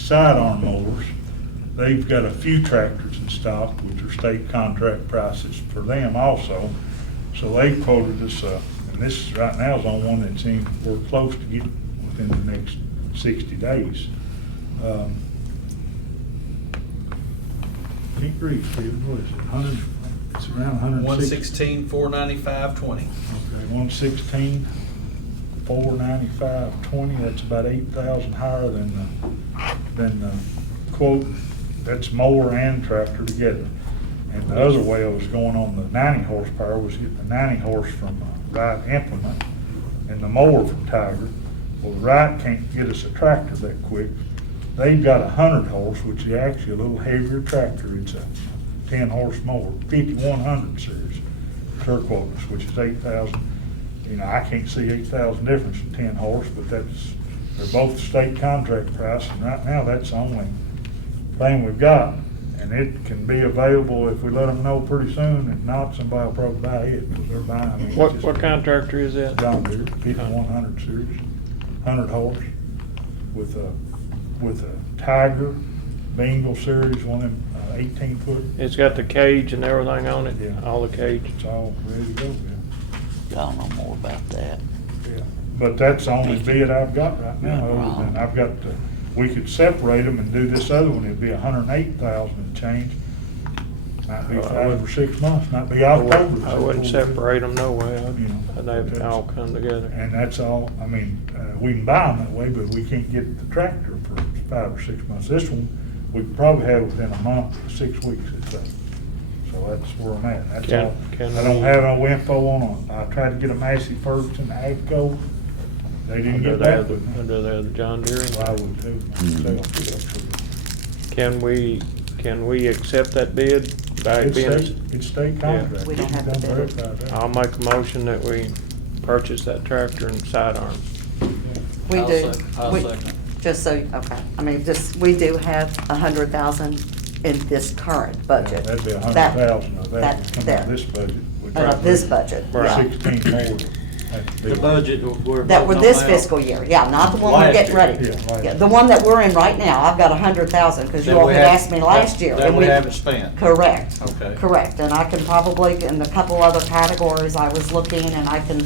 sidearm mowers, they've got a few tractors in stock, which are state contract prices for them also. So they quoted us, and this is right now is on one that's in, we're close to getting within the next 60 days. Can't read, Steve, what is it, 100, it's around 160. 116,495.20. Okay, 116, 495.20, that's about 8,000 higher than the quote. That's mower and tractor together. And the other way I was going on the 90 horsepower was getting the 90 horse from Wright Implement and the mower from Tiger. Well, Wright can't get us a tractor that quick. They've got 100 horse, which is actually a little heavier tractor. It's a 10 horse mower, 5100 series. They're quoting us, which is 8,000. You know, I can't see 8,000 difference in 10 horse, but they're both state contract price, and right now that's the only thing we've got. And it can be available if we let them know pretty soon. If not, somebody will probably buy it because they're buying. I mean, What kind of tractor is that? John Deere, 5100 series, 100 horse with a Tiger Bengal series, one of them 18 foot. It's got the cage and everything on it? Yeah. All the cage? It's all ready to go, yeah. Y'all know more about that. Yeah. But that's the only bid I've got right now, other than I've got to, we could separate them and do this other one, it'd be 108,000 and change. Might be 5 or 6 months, might be October. I wouldn't separate them no way. You know, They'd all come together. And that's all, I mean, we can buy them that way, but we can't get the tractor for 5 or 6 months. This one, we could probably have within a month, 6 weeks, it's up. So that's where I'm at. That's all. I don't have no info on it. I tried to get a Massey Ferguson Agco. They didn't get back with me. Under the John Deere. Well, I would too. Can we accept that bid? By It's being- state contract. We don't have to Done bid it. verify that. I'll make a motion that we purchase that tractor and sidearms. We I'll do. I'll we- second. Just so, okay, I mean, we do have 100,000 in this current budget. That'd be That- 100,000 of that would come out that- of this budget. which Out of this budget, yeah. 16 more. The budget we're That were voting on this now. fiscal year, yeah, not the one we're Last getting year. ready. Yeah, last Yeah, year. the one that we're in right now, I've got 100,000, because you That all we had have- asked me last year. that and we haven't spent. Correct. Okay. Correct, and I can probably, in a couple other categories, I was looking, and I can,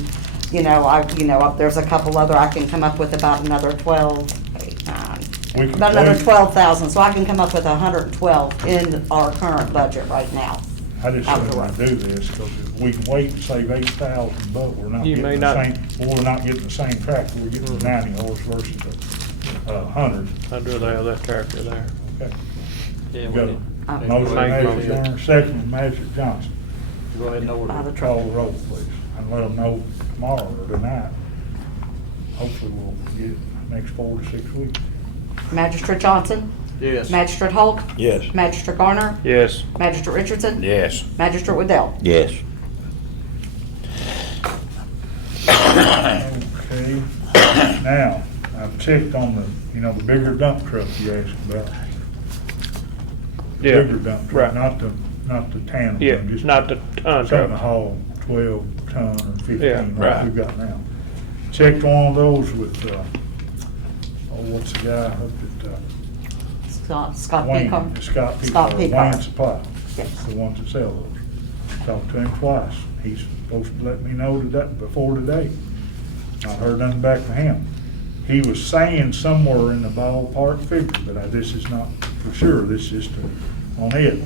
there's a couple other, I can come up with about another 12, 8, 9, We can about another wait. 12,000, so I can come up with 112 in our current budget right now. I just Out don't the want way. to do this because we can wait and save 8,000, but we're not You getting may the not- same, well, we're not getting the same tractor. We're getting the 90 horse versus the 100. I'd rather have that tractor there. Okay. Yeah, Got we a need- motion Make made, motion. Turner, second from Magistrate Johnson. Go ahead and order. By the it. Call truck. the roll, please, and let them know tomorrow or tonight. Hopefully we'll get it next 4 to 6 weeks. Magistrate Johnson? Yes. Magistrate Hulk? Yes. Magistrate Garner? Yes. Magistrate Richardson? Yes. Magistrate Waddell? Yes. Okay, now, I've checked on the bigger dump truck you asked about. The Yeah, Bigger dump right. truck, not the tandem. Yeah, one, just not the ton something to truck. haul 12 ton or 15 Yeah, like right. we've got now. Checked one of those with, what's the guy up at, Scott Wayne, Peacock? Scott Scott Peacock, Peacock. Wayne Supply. Yes. The ones that sell those. Talked to him twice. He's supposed to let me know before today. Not heard nothing back from him. He was saying somewhere in the ballpark figure, but this is not for sure. This is just on it.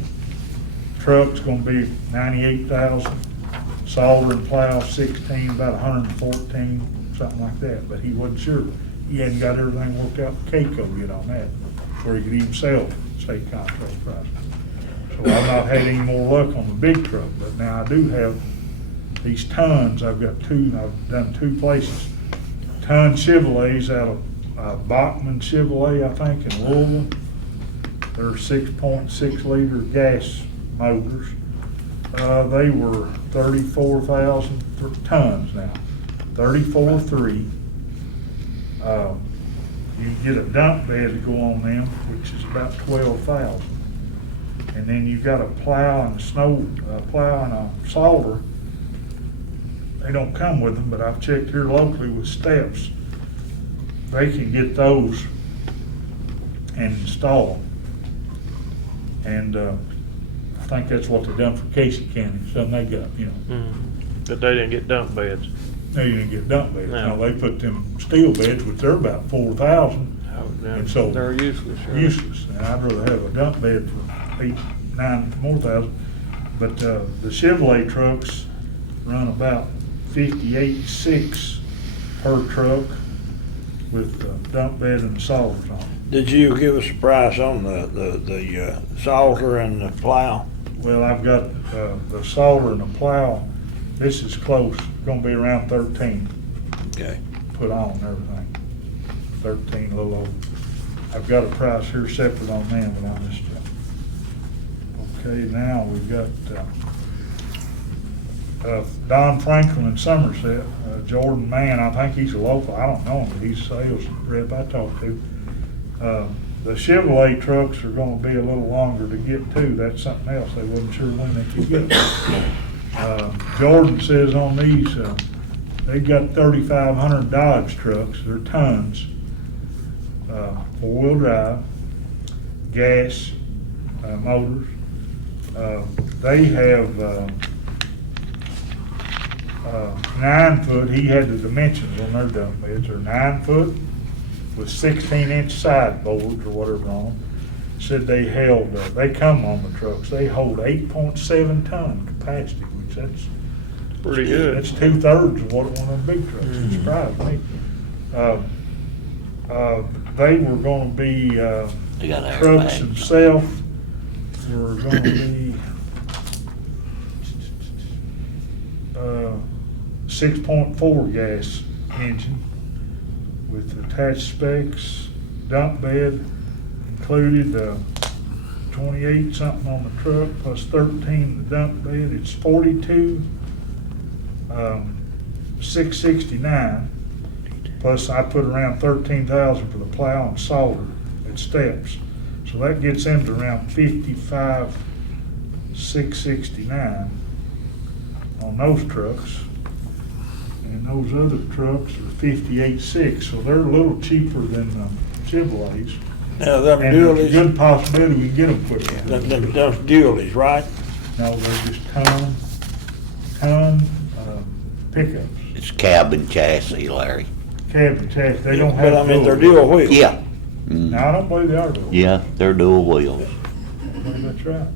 Truck's gonna be 98,000. Solder and plow 16, about 114, something like that. But he wasn't sure. He hadn't got everything worked out with Keiko yet on that, where he could even sell state contract price. So I've not had any more luck on the big truck, but now I do have these tons. I've got I've done 2 places. Ton Chevrolets out of Bachman Chevrolet, I think, in Louisville. They're 6.6 liter gas motors. They were 34,000 tons now, 34.3. You can get a dump bed to go on them, which is about 12,000. And then you've got a plow and plow and a solder. They don't come with them, but I've checked here locally with Steps. They can get those and install them. And I think that's what they done for Casey County, something they got, you know. But they didn't get dump beds. They didn't get dump beds. No. Now, they put them steel beds, which they're about 4,000. And so They're useless. Right? Useless, and I'd rather have a dump bed for 8, 9 more thousand. But the Chevrolet trucks run about 58.6 per truck with the dump bed and the salters on it. Did you give us a price on the salter and the plow? Well, I've got the salter and the plow. This is close, gonna be around 13. Okay. Put on and everything. 13, a little over. I've got a price here separate on them, but I missed it. Okay, now we've got Don Franklin in Somerset, Jordan Mann, I think he's a local, I don't know him, but he's a sales rep I talked to. The Chevrolet trucks are gonna be a little longer to get to, that's something else, they wasn't sure when they could get them. Jordan says on these, they got 3,500 Dodge trucks, they're tons, 4-wheel drive, gas motors. They have 9 foot, he had the dimensions on their dump beds, they're 9 foot with 16-inch sideboards or whatever on them. Said they held, they come on the trucks, they hold 8.7 ton capacity, which that's Pretty good. That's 2/3 of what one of them big trucks, it surprised me. They were gonna be, They got trucks airbags. themselves were gonna be 6.4 gas engine with attached specs, dump bed included, 28 something on the truck plus 13 the dump bed. It's 42, 669. Plus I put around 13,000 for the plow and solder at steps. So that gets into around 55, 669 on those trucks. And those other trucks are 58.6, so they're a little cheaper than Chevrolets. Now, them And there's a dualies, good possibility we can get them quicker. those dualies, right? No, they're just ton pickups, It's cab and chassis, Larry. cab and chassis. They don't have. But I mean, they're dual wheels. Yeah. No, I don't believe they are though. Yeah, they're dual wheels. I believe that's right.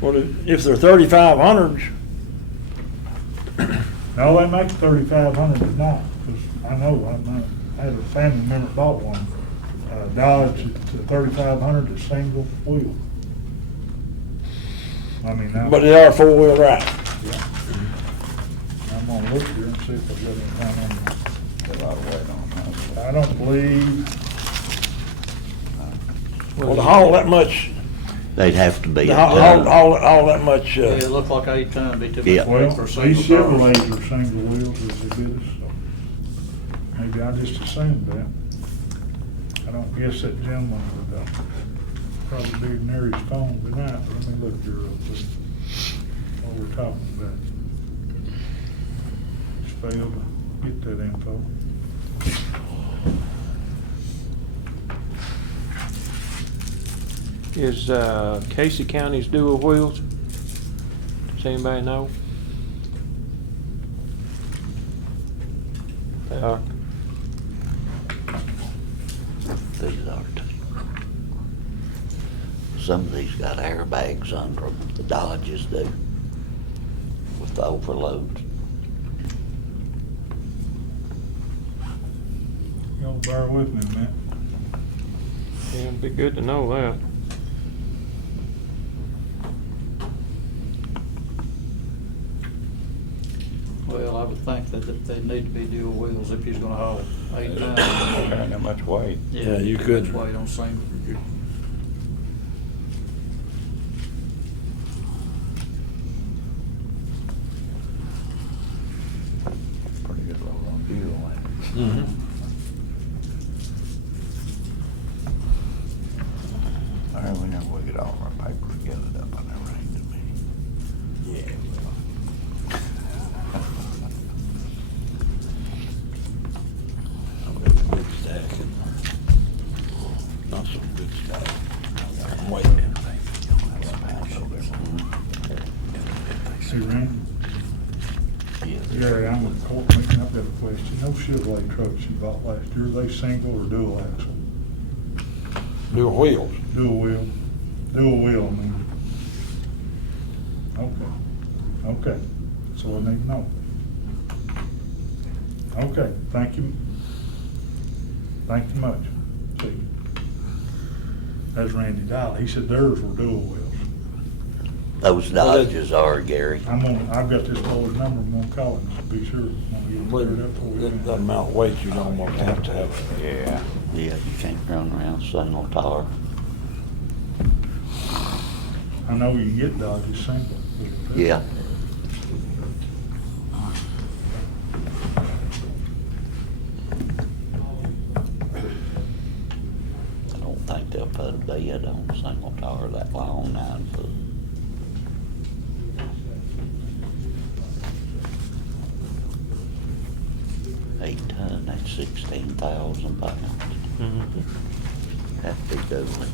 Well, if they're 3,500s, No, they make 3,500 now, because I know, I had a family member that bought one, Dodge to 3,500, a single wheel. I mean, now. but they are 4-wheel drive. Yeah. I'm gonna look here and see if I've got anything on there. Got a lot of weight on that. I don't believe, Well, to haul that much, They'd have to be. to haul that much, Yeah, it looked like 8 ton, be too Yeah. much well, weight for a single these car. Chevrolets are single wheels as they did us, so maybe I just assumed that. I don't guess that gentleman would probably be near his phone tonight, but let me look here real quick. What we're talking about. Just failed to get that info. Is Casey County's dual wheels? Does anybody know? They are. These are too. Some of these got airbags under them, the Dodges do, with the overloads. Y'all bear with me a minute. Yeah, it'd be good to know that. Well, I would think that they need to be dual wheels if he's gonna haul 8 ton. Carrying that much weight. Yeah, you too could. much weight on same. Pretty good load on fuel, ain't it? All right, whenever we get all our papers gathered up, I never hang to me. Yeah, well. I've got a big stack in there. See, Randy? Yeah. Gary, I'm at the court meeting, I've got a question. Those Chevrolet trucks you bought last year, are they single or dual axle? Dual wheels. Dual wheel, I mean. Okay, so I need to know. Okay, thank you. Thank you much. See. That's Randy Dolly, he said theirs were dual wheels. Those Dodges are, Gary. I've got this boy's number, I'm gonna call him, to be sure. I'm gonna get it cleared up for you. That amount of weight you don't want to have. Yeah. Yeah, you can't run around single tire. I know you can get Dodges single. Yeah. I don't think they'll put a bed on a single tire that long, 9 foot. Eight ton, that's 16,000 pounds. That'd be good one.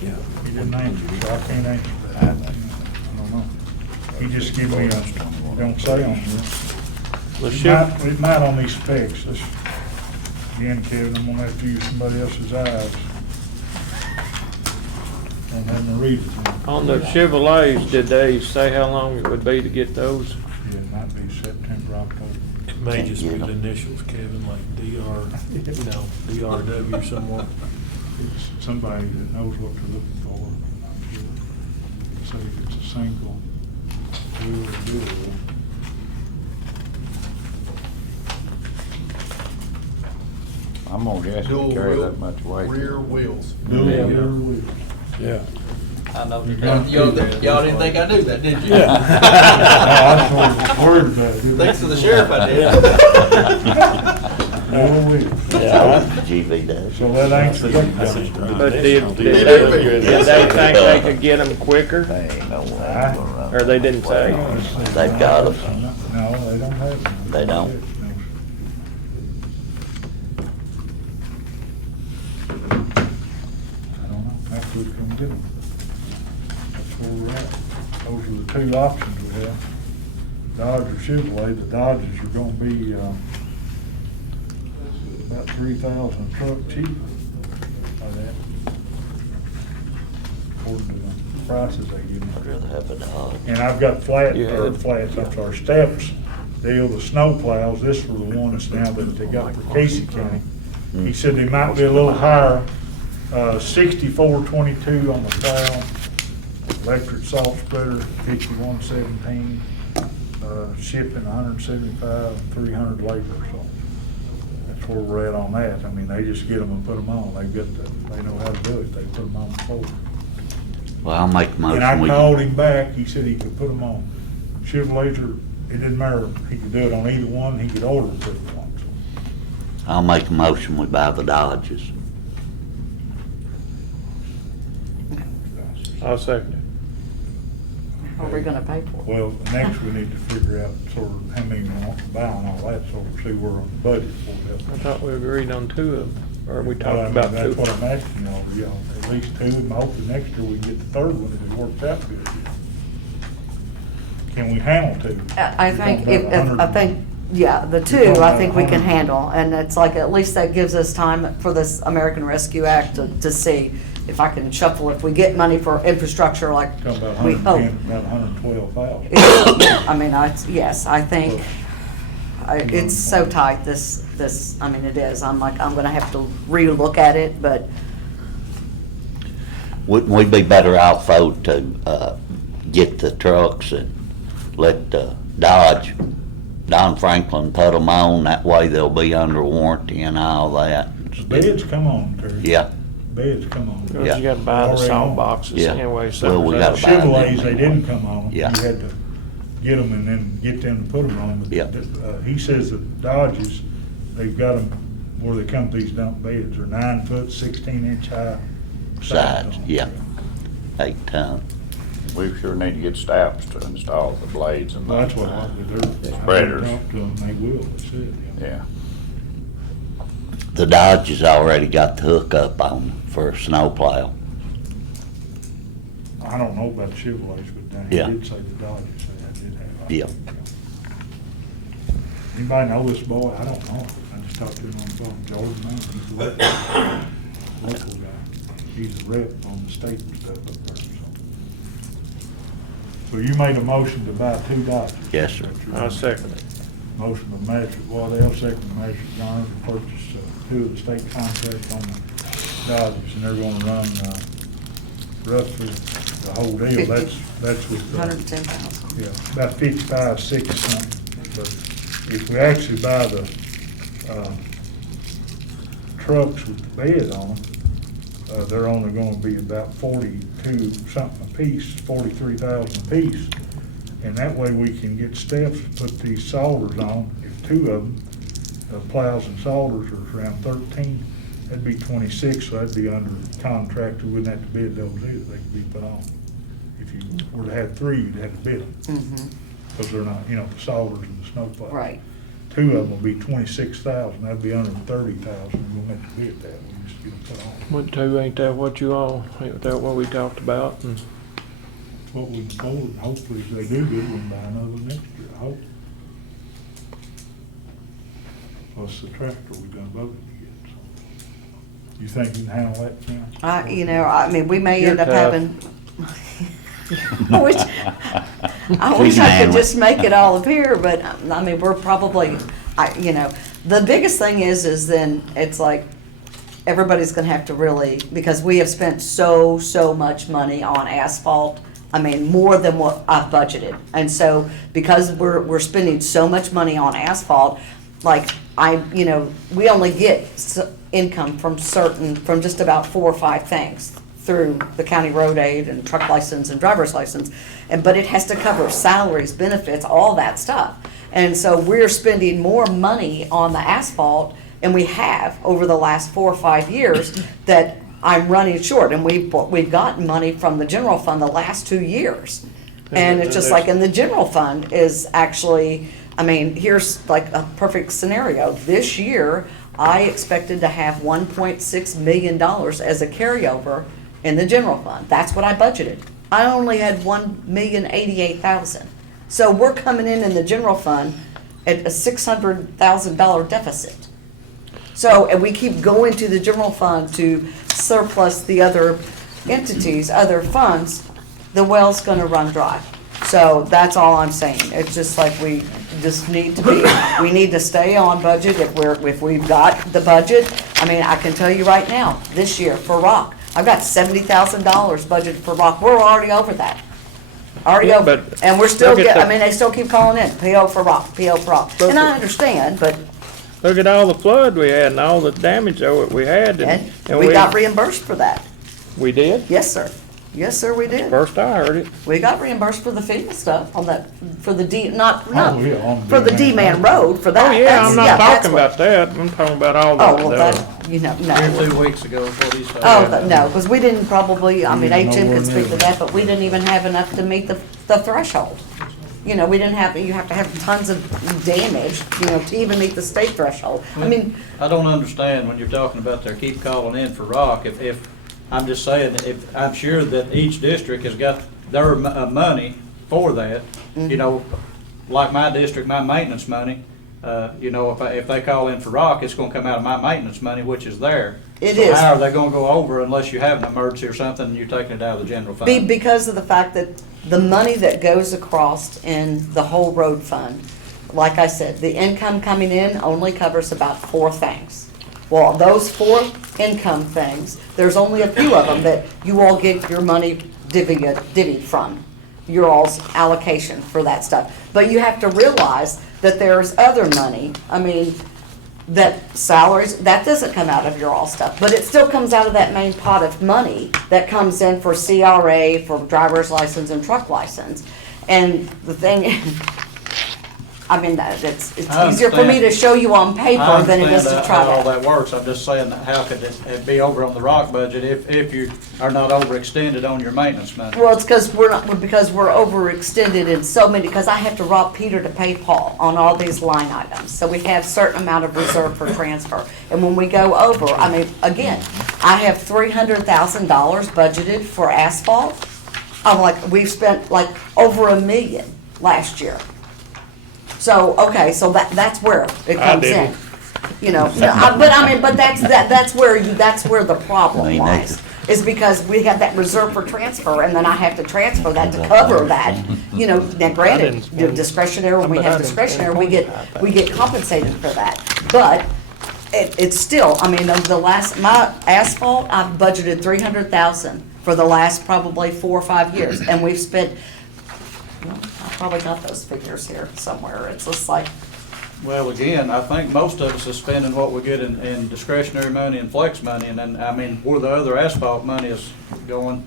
He didn't answer, so I can't answer that. I don't know. He just give me don't say on here. It might on these specs. Again, Kevin, I'm gonna have to use somebody else's eyes. And have them read it. On the Chevrolets, did they say how long it would be to get those? Yeah, it might be September, October. It may just be the initials, Kevin, like DR, DRW somewhere. It's somebody that knows what they're looking for. I'm sure. Say if it's a single wheel or dual wheel. I'm gonna guess Dual you carry wheel, that much weight. rear wheels. Dual rear wheel. Yeah. I know. You got- Y'all didn't think I knew that, did you? I was worried about it. Thanks to the sheriff, I did. Dual wheel. GV does. So that answers that. But did they think they could get them quicker, They ain't no way. or they didn't say? They've got them. No, they don't have them. They don't. I don't know, after we come get them. That's where we're at. Those are the two options we have. Dodge or Chevrolet. The Dodges are gonna be, about 3,000 a truck cheaper by that. According to the prices they give me. I'd rather have a Dodge. And I've got steps deal, the snow plows, this were the ones now that they got for Casey County. He said they might be a little higher, 6422 on the plow, electric salt spreader, 5117, shipping 175, and 300 labor, so that's where we're at on that. I mean, they just get them and put them on, they know how to do it, they put them on before. Well, I'll make a motion. And I we- called him back, he said he could put them on Chevrolets, it didn't matter, he could do it on either one, he could order it for one. I'll make a motion, we buy the Dodges. I'll second Are we gonna pay for it? Well, next we need to figure out sort of how many we want to buy and all that, so we'll see where on the budget for it. I that. thought we agreed on 2 of them, or we Well, I talked mean, about 2. that's what I'm asking y'all, at least 2, and hopefully next year we can get the third one if it works out good. Can we handle 2? I think, the two, I think we can handle, and it's like, at least that gives us time for this American Rescue Act to see if I can shuffle, if we get money for infrastructure like Come about we hope. 112,000. I mean, yes, I think, it's so tight, this, I mean, it is, I'm gonna have to relook at it, but Wouldn't we be better off, though, to get the trucks and let Dodge, Don Franklin put them on? That way they'll be under warranty and all that. Beds come on, Terry. Yeah, Beds come on. Because Yeah. you gotta buy the Already salt on. boxes Yeah. anyway, so. Well, we gotta buy them. Chevrolets, they didn't come on. Yeah. You had to get them and then get them to put them on. But, Yeah. He says that Dodges, they've got them where they come to these dump beds, are 9 foot, 16 inch high. sides, yeah, 8 ton. We sure need to get staffs to install the blades and Well, that's those. what they're. Spreaders. Talk to them, they will, that's it. Yeah. The Dodge has already got the hookup on for a snowplow. I don't know about the Chevrolets, but Dan Yeah. did say the Dodges, so that did have. Yeah. Anybody know this boy? I don't know. I just talked to him on the phone. Jordan, man, he's a local guy. He's a rep on the state and stuff up there, so. So you made a motion to buy 2 Dodges? Yes, sir. I'll second it. Motion by Magistrate Waddell, second by Magistrate Johnson, to purchase 2 of the state contracts on the Dodges, and they're gonna run, roughly the whole deal. That's with. 110,000. Yeah, about 55, 60 something. But if we actually buy the, trucks with the bed on them, they're only gonna be about 42 something apiece, 43,000 apiece. And that way we can get steps to put these solders on. If 2 of them, plows and solders are around 13, that'd be 26, so that'd be under contract. We wouldn't have to bid those either, they could be put on. If you were to have 3, you'd have to bid them. Mm-hmm. Because they're not, the solders and the snowplow. Right. 2 of them will be 26,000, that'd be under 30,000, we won't have to bid that, we just get them put on. What two, ain't that what you all, ain't that what we talked about? And What we can afford, and hopefully if they do good, we can buy another one next year, I hope. Plus the tractor we done voted to get, so. You think you can handle that, Ken? I mean, we may You're end up tough. having, I wish I could just make it all appear, but, I mean, we're probably, the biggest thing is then it's like, everybody's gonna have to really, because we have spent so much money on asphalt. I mean, more than what I've budgeted. And so, because we're spending so much money on asphalt, like, we only get income from just about 4 or 5 things through the county road aid and truck license and driver's license. But it has to cover salaries, benefits, all that stuff. And so we're spending more money on the asphalt, and we have over the last 4 or 5 years, that I'm running short. And we've gotten money from the general fund the last 2 years. And it's just like, and the general fund is actually, I mean, here's like a perfect scenario. This year, I expected to have $1.6 million as a carryover in the general fund. That's what I budgeted. I only had $1,088,000. So we're coming in the general fund at a $600,000 deficit. So, and we keep going to the general fund to surplus the other entities, other funds, the well's gonna run dry. So that's all I'm saying. It's just like we just need to we need to stay on budget if we've got the budget. I mean, I can tell you right now, this year for rock, I've got $70,000 budgeted for rock. We're already over that. Already Yeah, over. but And we're still look at I the- mean, they still keep calling in, PO for rock, PO for rock. Look And I at- understand, but, look at all the flood we had and all the damage that we had. and we got reimbursed for that. We did? Yes, sir. Yes, sir, we did. First I heard it. We got reimbursed for the FEMA stuff on that, for the not, Oh, yeah, on for the D-Man D-Man Road, for that. Oh, yeah, That's- I'm not that's talking what- about that. I'm talking about all Oh, well, the, that, Here no. 2 weeks ago, is what he said. No, because we didn't probably, I mean, We didn't HM know could where speak to near. that, but we didn't even have enough to meet the threshold. We didn't have, you have to have tons of damage, to even meet the state threshold. I mean, I don't understand when you're talking about they keep calling in for rock, if, I'm just saying, if, I'm sure that each district has got their money for that. Like my district, my maintenance money, if they call in for rock, it's gonna come out of my maintenance money, which is there. It So is. how are they gonna go over unless you have an emergency or something and you're taking it out of the general fund? because of the fact that the money that goes across in the whole road fund, like I said, the income coming in only covers about 4 things. Well, those 4 income things, there's only a few of them that you all get your money divvied from, your all's allocation for that stuff. But you have to realize that there's other money, I mean, that salaries, that doesn't come out of your all stuff, but it still comes out of that main pot of money that comes in for CRA, for driver's license and truck license. And the thing, I mean, it's I easier for me understand. to show you on paper than it is to try how all that. that works, I'm just saying, how could it be over on the rock budget if you are not overextended on your maintenance money? Well, it's because we're overextended in so many, because I have to rob Peter to pay Paul on all these line items. So we have certain amount of reserve for transfer. And when we go over, I mean, again, I have $300,000 budgeted for asphalt. I'm like, we've spent like over $1 million last year. So, okay, so that's where it comes in. didn't. You know, but that's where the problem Me lies. neither. Is because we have that reserve for transfer, and then I have to transfer that to cover that. You know, now granted, didn't spend- discretionary, when we but I have didn't discretionary, spend we get compensated for that. But it's still, I mean, my asphalt, I've budgeted 300,000 for the last probably 4 or 5 years, and we've spent, well, I probably got those figures here somewhere. It's just like, Well, again, I think most of us is spending what we get in discretionary money and flex money, and then, I mean, where the other asphalt money is going,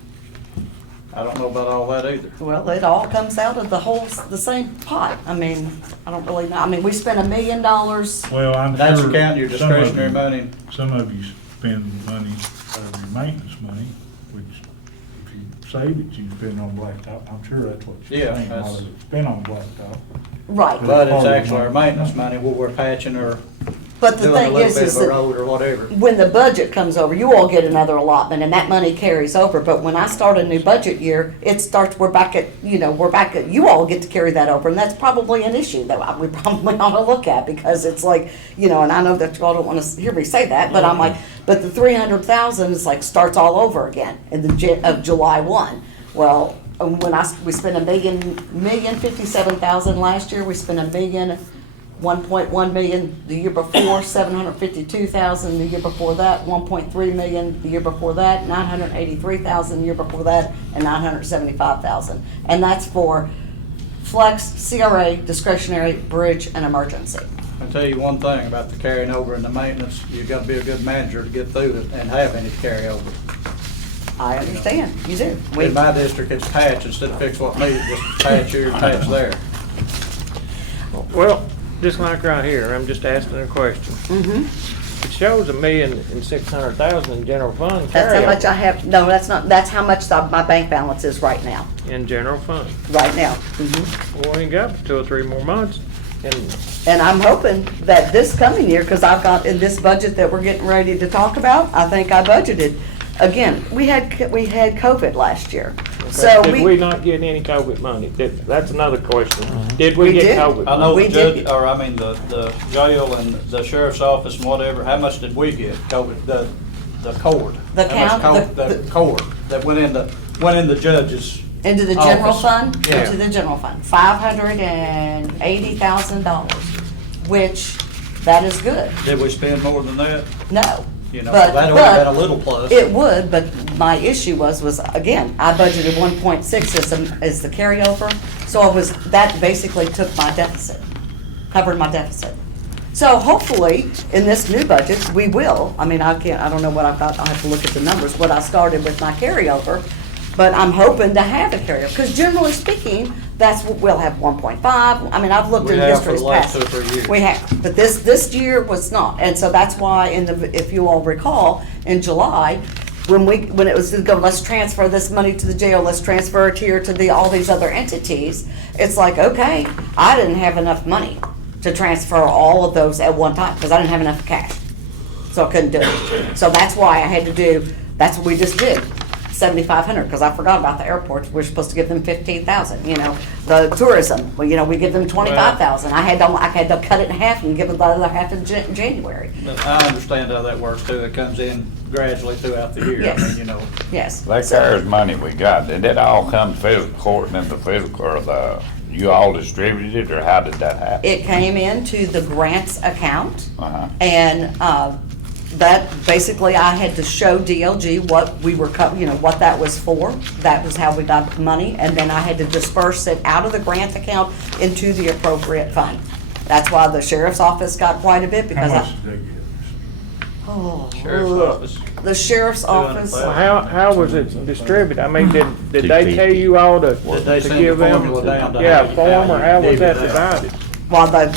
I don't know about all that either. well, it all comes out of the same pot. I mean, I don't really know. I mean, we spent $1 million. Well, I'm sure. That's counting your some of discretionary you- money. Some of you spend money out of your maintenance money, which if you save it, you spend on blacktop. I'm sure that's what you're Yeah, saying, a lot that's- of it spent on blacktop. Right. But it's actually our maintenance money, where we're patching or But the doing a thing little is bit of a that road or whatever. when the budget comes over, you all get another allotment and that money carries over. But when I start a new budget year, we're back at, you all get to carry that over. And that's probably an issue that we probably ought to look at, because it's like, and I know that you all don't want to hear me say that, but I'm like, but the 300,000 is like starts all over again of July 1. Well, we spent $1,057,000 last year, we spent $1.1 million the year before, $752,000 the year before that, $1.3 million the year before that, $983,000 the year before that, and $975,000. And that's for flex, CRA, discretionary, bridge, and emergency. I'll tell you one thing about the carrying over and the maintenance, you've got to be a good manager to get through it and have any carryover. I understand, you do. In my district, it's patch instead of fix what needed, just patch here, patch there. Well, just like right here, I'm just asking a question. It shows $1,600,000 in general fund That's how much carryover. I have, no, that's how much my bank balance is right now, In general fund. right now. Well, we ain't got but 2 or 3 more months, and And I'm hoping that this coming year, because I've got in this budget that we're getting ready to talk about, I think I budgeted. Again, we had COVID last year. So did we not get any COVID money? That's another question. Did we We get did. COVID I money? know We the did judge, get- or I mean, the jail and the sheriff's office and whatever, how much did we get, COVID, the cord? The How much count- the the- cord that went in the judge's, into the general Office. fund, Yeah. into the general fund, $580,000, which, that is good. did we spend more than that? No. You know, But- that would have been a but little plus. It would, but my issue was again, I budgeted 1.6 as the carryover, so that basically took my deficit, covered my deficit. So hopefully, in this new budget, we will, I mean, I don't know what I've got, I'll have to look at the numbers, what I started with my carryover, but I'm hoping to have a carryover, because generally speaking, that's what we'll have 1.5, I mean, I've looked We in have for history's the last past. 2 or 3 years. We have, but this year was not, and so that's why if you all recall, in July, when it was to go, let's transfer this money to the jail, let's transfer it here to all these other entities, it's like, okay, I didn't have enough money to transfer all of those at one time, because I didn't have enough cash, so I couldn't do it. So that's why I had to that's what we just did. 7,500, because I forgot about the airports. We're supposed to give them 15,000. The tourism. Well, we give them 25,000. I had to cut it in half and give them the other half in January. But I understand how that works too, it comes in gradually throughout the year, I Yes. mean, Yes. That there's money we got, did it all come to fiscal court and then the fiscal, or you all distributed it, or how did that happen? It came into the grants account, Uh-huh. and that basically I had to show DLG what we were, what that was for. That was how we got the money, and then I had to disperse it out of the grant account into the appropriate fund. That's why the sheriff's office got quite a bit, How because much did they give Sheriff's office. The sheriff's office, Well, how was it distributed? I mean, did they tell 250. you all to Did they to send give the them? formula down to Yeah, how you form, or how was divvy that it out? divided? while the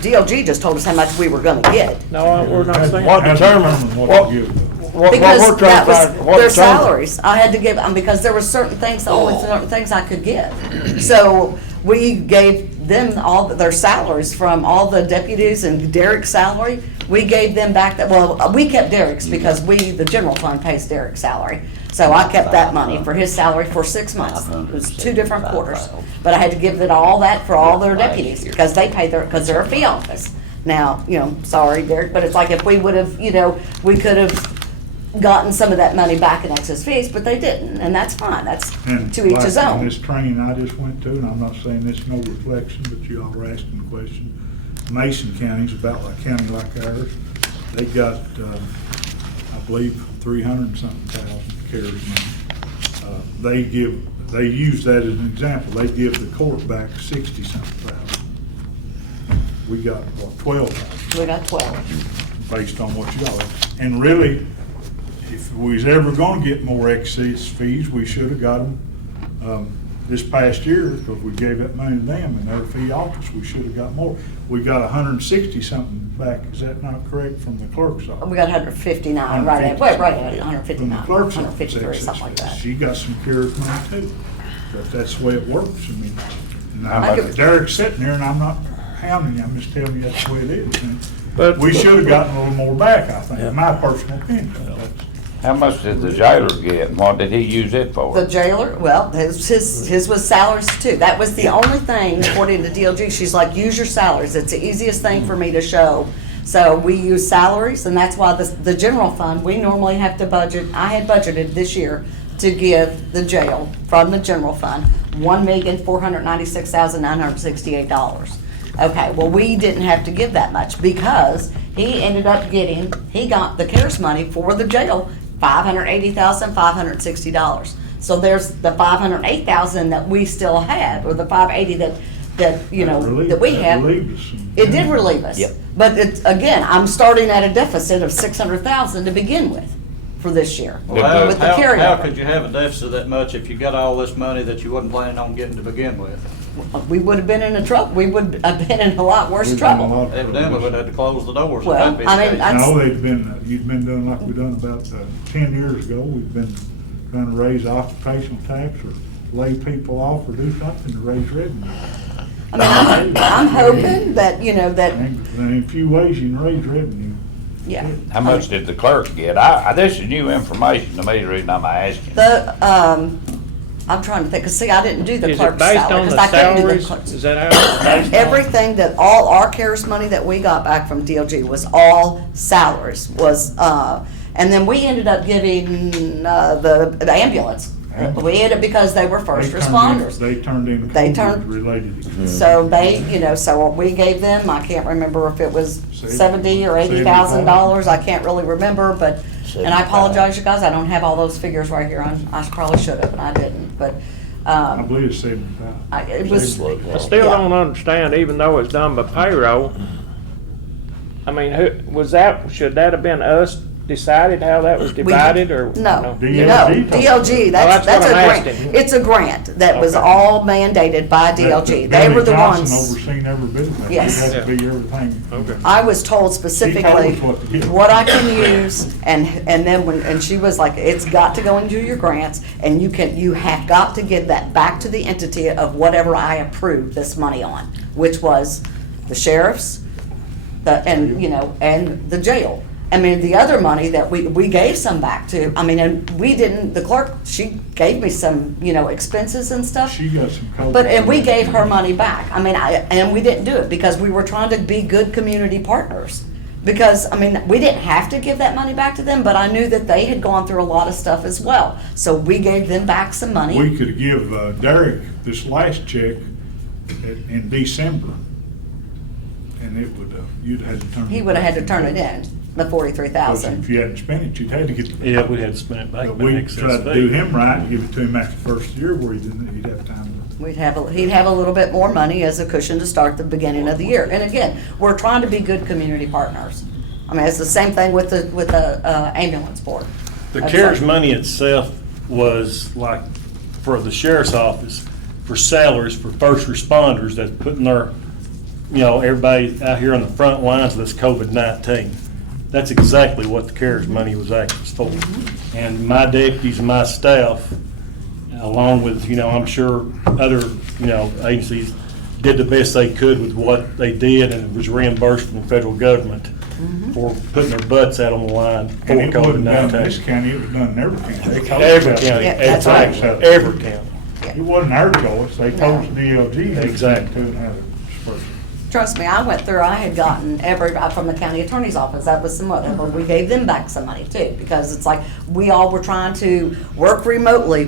DLG just told us how much we were gonna get. No, we're not saying. What determined, What you give. Because that was their salaries. I had to give, because there were certain things, only certain things I could give. So we gave them all their salaries from all the deputies and Derek's salary. We gave them back that, well, we kept Derek's because the general fund pays Derek's salary. So I kept that money for his salary for 6 months. It was 2 different quarters. But I had to give it all that for all their deputies because they pay because they're a fee office. Now, sorry, Derek, but it's like if we would have, we could have gotten some of that money back in excess fees, but they didn't, and that's fine. That's And to each his like own. in this training I just went to, and I'm not saying this is no reflection, but you all were asking the question. Mason County's about a county like ours. They got, I believe, 300 and something thousand CARES money. They use that as an example. They give the court back 60 something thousand. We got, what, 12,000? We got 12. Based on what you got. And really, if we was ever gonna get more excess fees, we should have got them, this past year, because we gave that money to them in their fee office, we should have got more. We got 160 something back, is that not correct, from the clerk's office? We got 159, right at 159, From the clerk's office, 153, something like that. She got some CARES money too, but that's the way it works, I mean. And I give- Derek's sitting there, and I'm not hounding you, I'm just telling you that's the way it is. And But- we should have gotten a little more back, I think, in my personal opinion. How much did the jailer get, and what did he use it for? The jailer, well, his was salaries too. That was the only thing, according to DLG, she's like, use your salaries. It's the easiest thing for me to show. So we use salaries, and that's why the general fund, we normally have to budget, I had budgeted this year to give the jail from the general fund $1,496,968. Okay, well, we didn't have to give that much because he got the CARES money for the jail, $580,560. So there's the $508,000 that we still have, or the $580 that we have. It did relieve us. Yep. But it's, again, I'm starting at a deficit of $600,000 to begin with for this year. Well, With the how carryover. could you have a deficit that much if you got all this money that you wasn't planning on getting to begin with? We would have been in trouble. We would have been in a lot worse trouble. Evidently, we'd have to close the doors. if Well, that'd be I the mean, case. I- No, you've been doing like we done about 10 years ago. We've been trying to raise occupational tax or lay people off or do something to raise revenue. I mean, I'm hoping that, that, And in a few ways you can raise revenue. yeah. How much did the clerk get? This is new information to me, the reason I'm asking. I'm trying to think, because see, I didn't do the Is it clerk's based salary. on 'cause the I couldn't do the salaries? clerk's. Is that how it's based on? Everything that, all our CARES money that we got back from DLG was all salaries, and then we ended up giving, the ambulance. We ended, because they were first responders. They turned in They turned- related. So so we gave them, I can't remember if it was $70,000 or $80,000, I can't really remember, but, and I apologize, you guys, I don't have all those figures right here, I probably should have, and I didn't, but, I believe it's 75. it was, I still Yeah. don't understand, even though it's done by payroll. I mean, should that have been us decided how that was divided, or? no, DLG. DLG, that's that's what a I'm grant. asking. It's a grant that was Okay. all mandated by DLG. They were the Johnson ones, overseen every bit of that. Yes. It had to be everything. Okay. I was told specifically He told us what to do. what I can use, and then and she was like, it's got to go into your grants, and you have got to give that back to the entity of whatever I approved this money on, which was the sheriffs, and the jail. I mean, the other money that we gave some back to, I mean, and we didn't, the clerk, she gave me some, expenses and stuff. She got some COVID. And we gave her money back. I mean, and we didn't do it because we were trying to be good community partners. Because, I mean, we didn't have to give that money back to them, but I knew that they had gone through a lot of stuff as well. So we gave them back some money. We could give Derek this last check in December, and it would, you'd have to turn it. He would have had to turn it in, the Because $43,000. if you hadn't spent it, you'd had to get. Yeah, we had to spend it back But by we excess tried to fee. do him right, give it to him after the first year where he'd have time to. He'd have a little bit more money as a cushion to start the beginning of the year. And again, we're trying to be good community partners. I mean, it's the same thing with the ambulance board. The CARES money itself was like, for the sheriff's office, for salaries for first responders that's putting their everybody out here on the front lines of this COVID-19. That's exactly what the CARES money was actually for. And my deputies and my staff, along with, I'm sure other, agencies, did the best they could with what they did, and it was reimbursed from the federal government for putting their butts out on the line for And it wasn't done in COVID-19. this county, it was done in every county. They told us Every that. county, Yeah, that's right. exactly, every county. It wasn't our choice, they told us DLG. Exactly. To have it dispersed. Trust me, I went through, I had gotten from the county attorney's office, that was some other, but we gave them back some money too, because it's like, we all were trying to work remotely,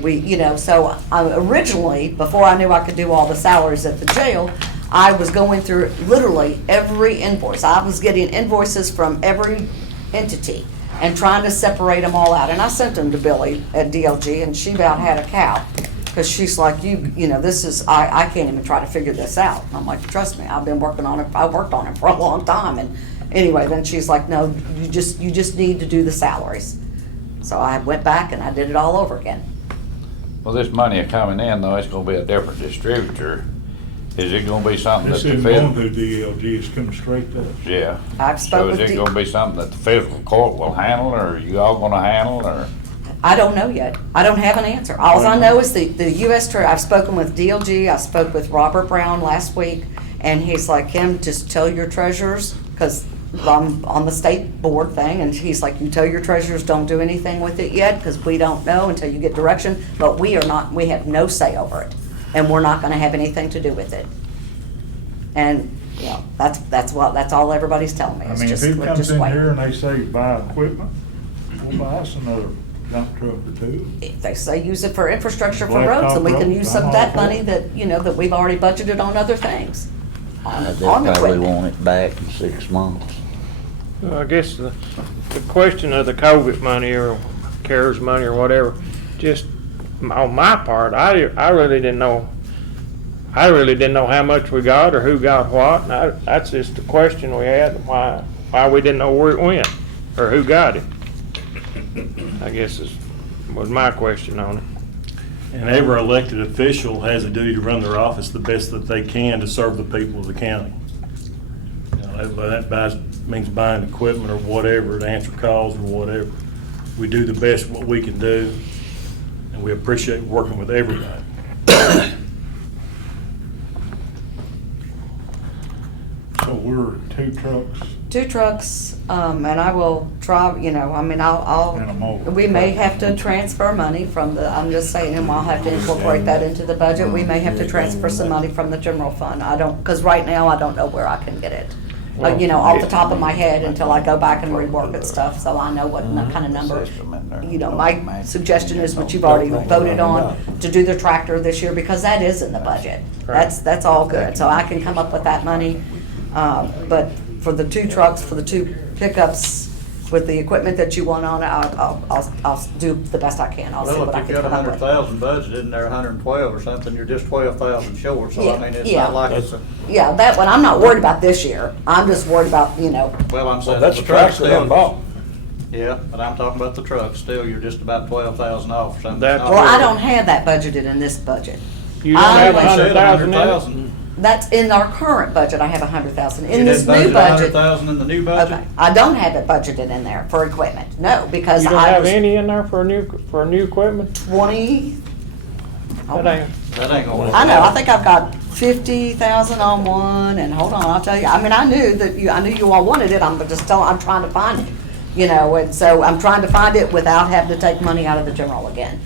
so originally, before I knew I could do all the salaries at the jail, I was going through literally every invoice. I was getting invoices from every entity and trying to separate them all out, and I sent them to Billy at DLG, and she about had a cow. Because she's like, this is, I can't even try to figure this out. And I'm like, trust me, I've been working on it, I worked on it for a long time. And anyway, then she's like, no, you just need to do the salaries. So I went back and I did it all over again. Well, this money is coming in, though, it's gonna be a different distributor. Is it gonna be something that This the isn't going federal? to DLG, it's coming straight to us. Yeah. I've So spoke is with it gonna be something that the fiscal court will handle, or are you all gonna handle, or? I don't know yet. I don't have an answer. All I know is the U.S. I've spoken with DLG, I spoke with Robert Brown last week, and he's like, Kim, just tell your treasurers, because I'm on the state board thing, and he's like, you tell your treasurers don't do anything with it yet, because we don't know until you get direction, but we have no say over it, and we're not gonna have anything to do with it. And, that's all everybody's telling me. I It's mean, if just, he we're comes just in waiting. here and they say buy equipment, we'll buy us another dump truck or two. If they say use it for infrastructure for Blacktop roads, and we can roads, use I'm some of all that for it. money that we've already budgeted on other things. On They'll probably equipment. want it back in 6 months. Well, I guess the question of the COVID money or CARES money or whatever, just on my part, I really didn't know. I really didn't know how much we got or who got what. And that's just the question we had, and why we didn't know where it went or who got it. I guess was my question on it. And every elected official has a duty to run their office the best that they can to serve the people of the county. That means buying equipment or whatever, to answer calls or whatever. We do the best what we can do, and we appreciate working with everybody. So we're 2 trucks. 2 trucks, and I will try, And a mower. we may have to transfer money from I'm just saying, and I'll have to incorporate that into the budget. We may have to transfer some money from the general fund. Because right now, I don't know where I can get it. Off the top of my head until I go back and rework it stuff, so I know what kind of number. My suggestion is what you've already voted on, to do the tractor this year, because that is in the budget. That's all good, so I can come up with that money. But for the 2 trucks, for the 2 pickups, with the equipment that you want on it, I'll do the best I can. I'll see Well, what I if can you've got come up with. 100,000 budgeted and they're 112 or something, you're just 12,000 short, so I mean, it's Yeah. not like it's a, Yeah, that one, I'm not worried about this year. I'm just worried about, well, I'm saying. That's the a truck tractor still- they bought. Yeah, but I'm talking about the truck, still, you're just about 12,000 off or something. That- It's not well, I really- don't have that budgeted in this budget. You don't I have only- You said 100,000 in it? 100,000. That's in our current budget, I have 100,000. In You this didn't new budget budget, 100,000 in the new budget? okay, I don't have it budgeted in there for equipment, no, because You don't I have was any in there for new equipment? 20. That ain't. That ain't gonna work. I know, I think I've got 50,000 on one, and hold on, I'll tell you, I mean, I knew you all wanted it, I'm trying to find it, and so I'm trying to find it without having to take money out of the general again,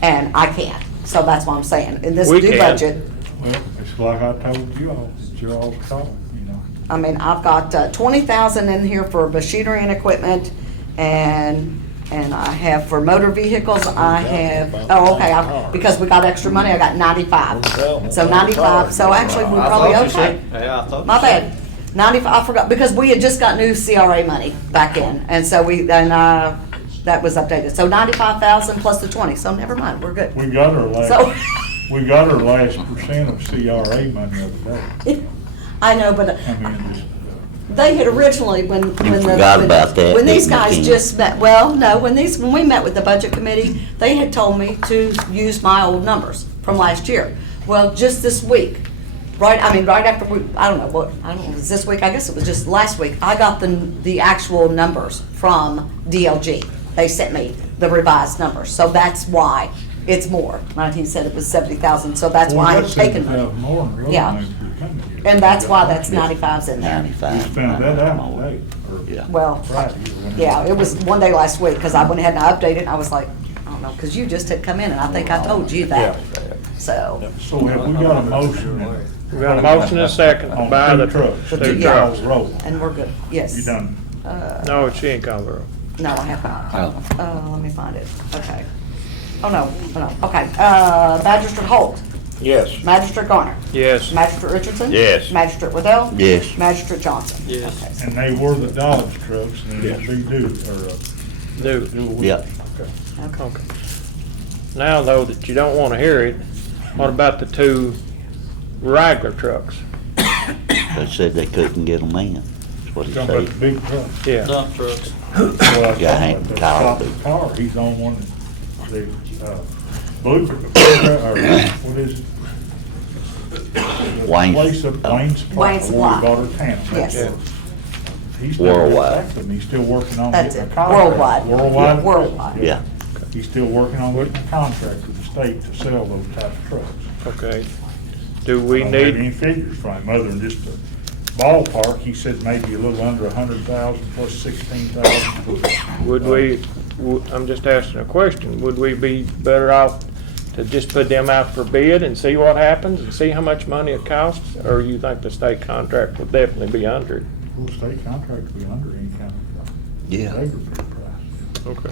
and I can't, so that's what I'm saying, in this We new can. budget, Well, it's like I told you all, it's your all's call, I mean, I've got 20,000 in here for machinery and equipment, and I have for motor vehicles, I have, because we got extra money, I got 95. So 95, so actually, we're I probably thought you okay. said- Yeah, I thought. you My said- bad. 95, I forgot, because we had just got new CRA money back in, and so that was updated. So 95,000 plus the 20, so never mind, we're good. We got our So, last percent of CRA money the other day. I know, but I mean, just, they had originally, when forgot about that, when these didn't guys you? just met, well, no, when we met with the budget committee, they had told me to use my old numbers from last year. Well, just this week, right after I don't know, it was this week, I guess it was just last week, I got the actual numbers from DLG. They sent me the revised numbers, so that's why it's more. He said it was 70,000, so that's why it's taken money. Yeah. And that's why that's 95's in there. 95. You found that out today, or Yeah. Well, Friday, or whenever. yeah, it was one day last week, because I went ahead and I updated, and I was like, I don't know, because you just had come in, and I think I told you that. So, So have we got a motion? We got a motion and a second to On buy two the trucks. two Yeah. trucks. Roll. and we're good, yes. You done? No, she ain't called her. No, I have not. Oh. Let me find it, okay. Oh, no, okay. Magistrate Holt, Yes. Magistrate Garner, Yes. Magistrate Richardson? Yes. Magistrate Waddell? Yes. Magistrate Johnson? Yes. Okay. And they were the Dodge trucks, and it'll be due, or, Do. do a week. Yep. Okay. Okay. Now, though, that you don't want to hear it, what about the two regular trucks? They said they couldn't get them in. That's what he Talking about the said. big trucks. Yeah. Dump trucks. Well, I Yeah, thought Hank the Kyle top did. of the car, he's on one, the, blue, or what is it? The Wayne's- place up Wayne's Supply, Wayne's where we Supply. bought our tank. Yes. Yeah. He's still Worldwide. active, he's still working on That's getting a it. contract. Worldwide. Worldwide? Worldwide. Yeah. He's still working on getting a contract with the state to sell those type of trucks. Okay. Do we I don't have any need, figures from him, other than just a ballpark. He said maybe a little under 100,000 plus 16,000. would we, I'm just asking a question, would we be better off to just put them out for bid and see what happens and see how much money it costs? Or you think the state contract will definitely be under it? Well, state contract will be under any kind of Yeah. aggregate price. Okay.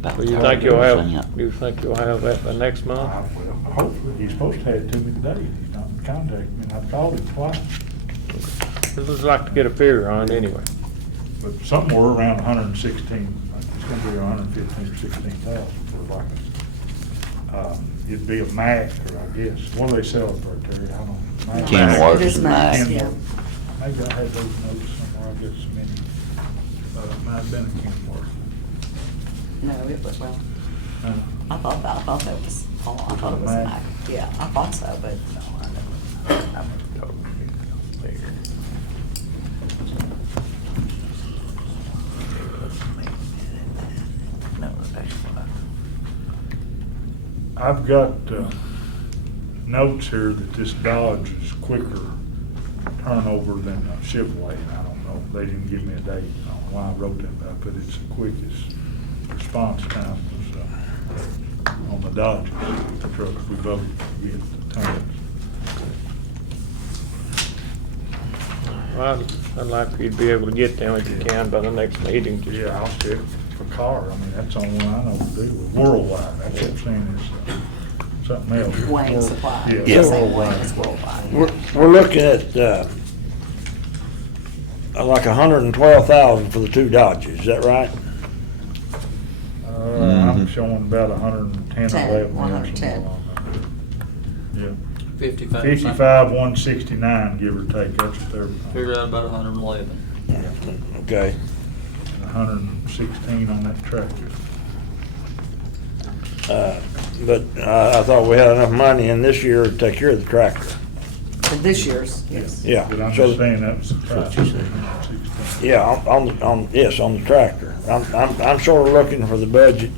About Well, you think you'll have, 30%. you think you'll have that by next month? Well, hopefully, he's supposed to have it to me today. He's not in contact me, and I've called him twice. I'd just like to get a figure on it anyway. But somewhere around 116, it's gonna be 115 or 16,000 for like, it'd be a Mac, or I guess, what do they sell it for, Terry? I don't know. Mac? Kenworth It is and Max, Mack. yeah. Maybe I had those notes somewhere, I got so many. It might have been a Kenworth. No, it was, well, Uh, I thought that was, I thought it was Mac. Mac. Yeah, I thought so, but no, I never. I've got notes here that this Dodge is quicker turnover than a Chevrolet. I don't know, they didn't give me a date. I don't know why I wrote that, but I put it's the quickest response time was on the Dodges, the trucks we voted to get the tons. Well, I'd like for you to be able to get them if you can by the next meeting. Just- Yeah, I'll check for car. I mean, that's the only one I know to do with worldwide. That's what I'm saying is something else. Wayne Supply. Yeah, Yeah. Same Wayne, worldwide. it's worldwide. We're looking at, like 112,000 for the two Dodges, is that right? I'm showing about 110, 10, 11. 110. Yeah. 55. 55, 169, give or take, that's what they're, Figure out about 111. Okay. 116 on that tractor. But I thought we had enough money in this year to take care of the tractor. For this year's, yes. Yeah. But I'm so- just saying that was the price. 116. Yeah, yes, on the tractor. I'm sort of looking for the budget,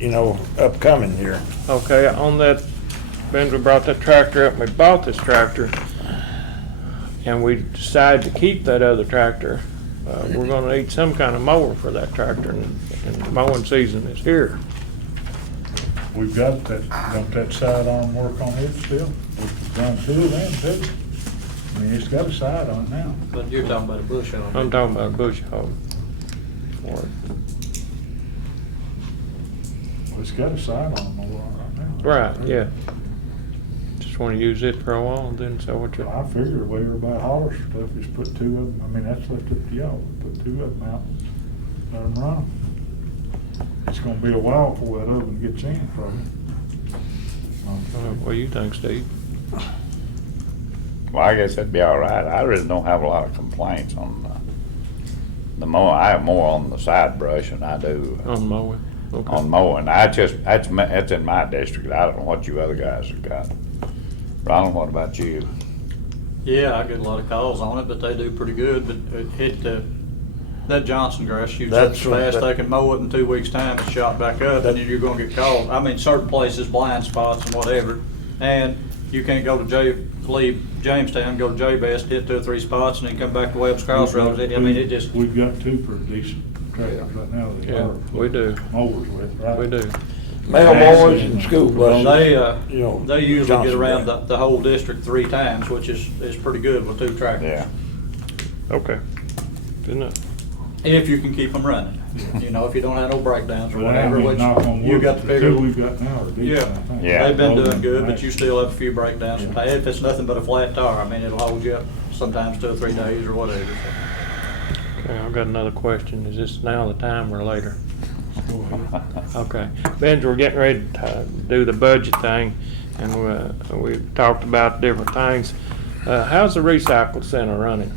upcoming here. Okay, on that, when we brought that tractor up, we bought this tractor, and we decided to keep that other tractor. We're gonna need some kind of mower for that tractor, and mowing season is here. We've got that, don't that sidearm work on it still? We've done two of them too. I mean, it's got a side on it now. But you're talking about a bush hog. I'm talking about a bush hog. for it. Well, it's got a side on it right now. Right, yeah. Just wanna use it for a while, and then so what you, Well, I figure the way everybody hollers for stuff is put two of them, I mean, that's left up to y'all, put two of them out, let them run 'em. It's gonna be a while before that oven gets in, probably. what do you think, Steve? Well, I guess that'd be all right. I really don't have a lot of complaints on the mower. I have more on the side brush than I do On mowing? Okay. on mowing. That's in my district. I don't know what you other guys have got. Ronald, what about you? Yeah, I get a lot of calls on it, but they do pretty good, but it hit that Johnson grass shoots up That's so what fast, that- they can mow it in 2 weeks' time, it's shot back up, and then you're gonna get called. I mean, certain places, blind spots and whatever, and you can't go to leave Jamestown, go to J-Best, hit 2 or 3 spots, and then come back to Webb's Crossroads. I mean, it just, We've got 2 pretty decent tractors right now. that Yeah, are we do. Mowers with, right? We do. Mailboys and school buses. You know, they usually get Johnson around grass. the whole district 3 times, which is pretty good with 2 tractors. Yeah. Okay. Good enough. If you can keep them running. You know, if you don't have no breakdowns or But I whatever, mean, which knock on you wood, got to the figure. 2 we've got now are decent, Yeah. I think. Yeah. They've been Well, doing good, but right. you still have a few breakdowns. If it's nothing but a flat tire, I mean, it'll hold you up sometimes 2 or 3 days or whatever. Okay, I've got another question. Is this now the time or later? Go ahead. Okay. Benj, we're getting ready to do the budget thing, and we've talked about different things. How's the recycle center running?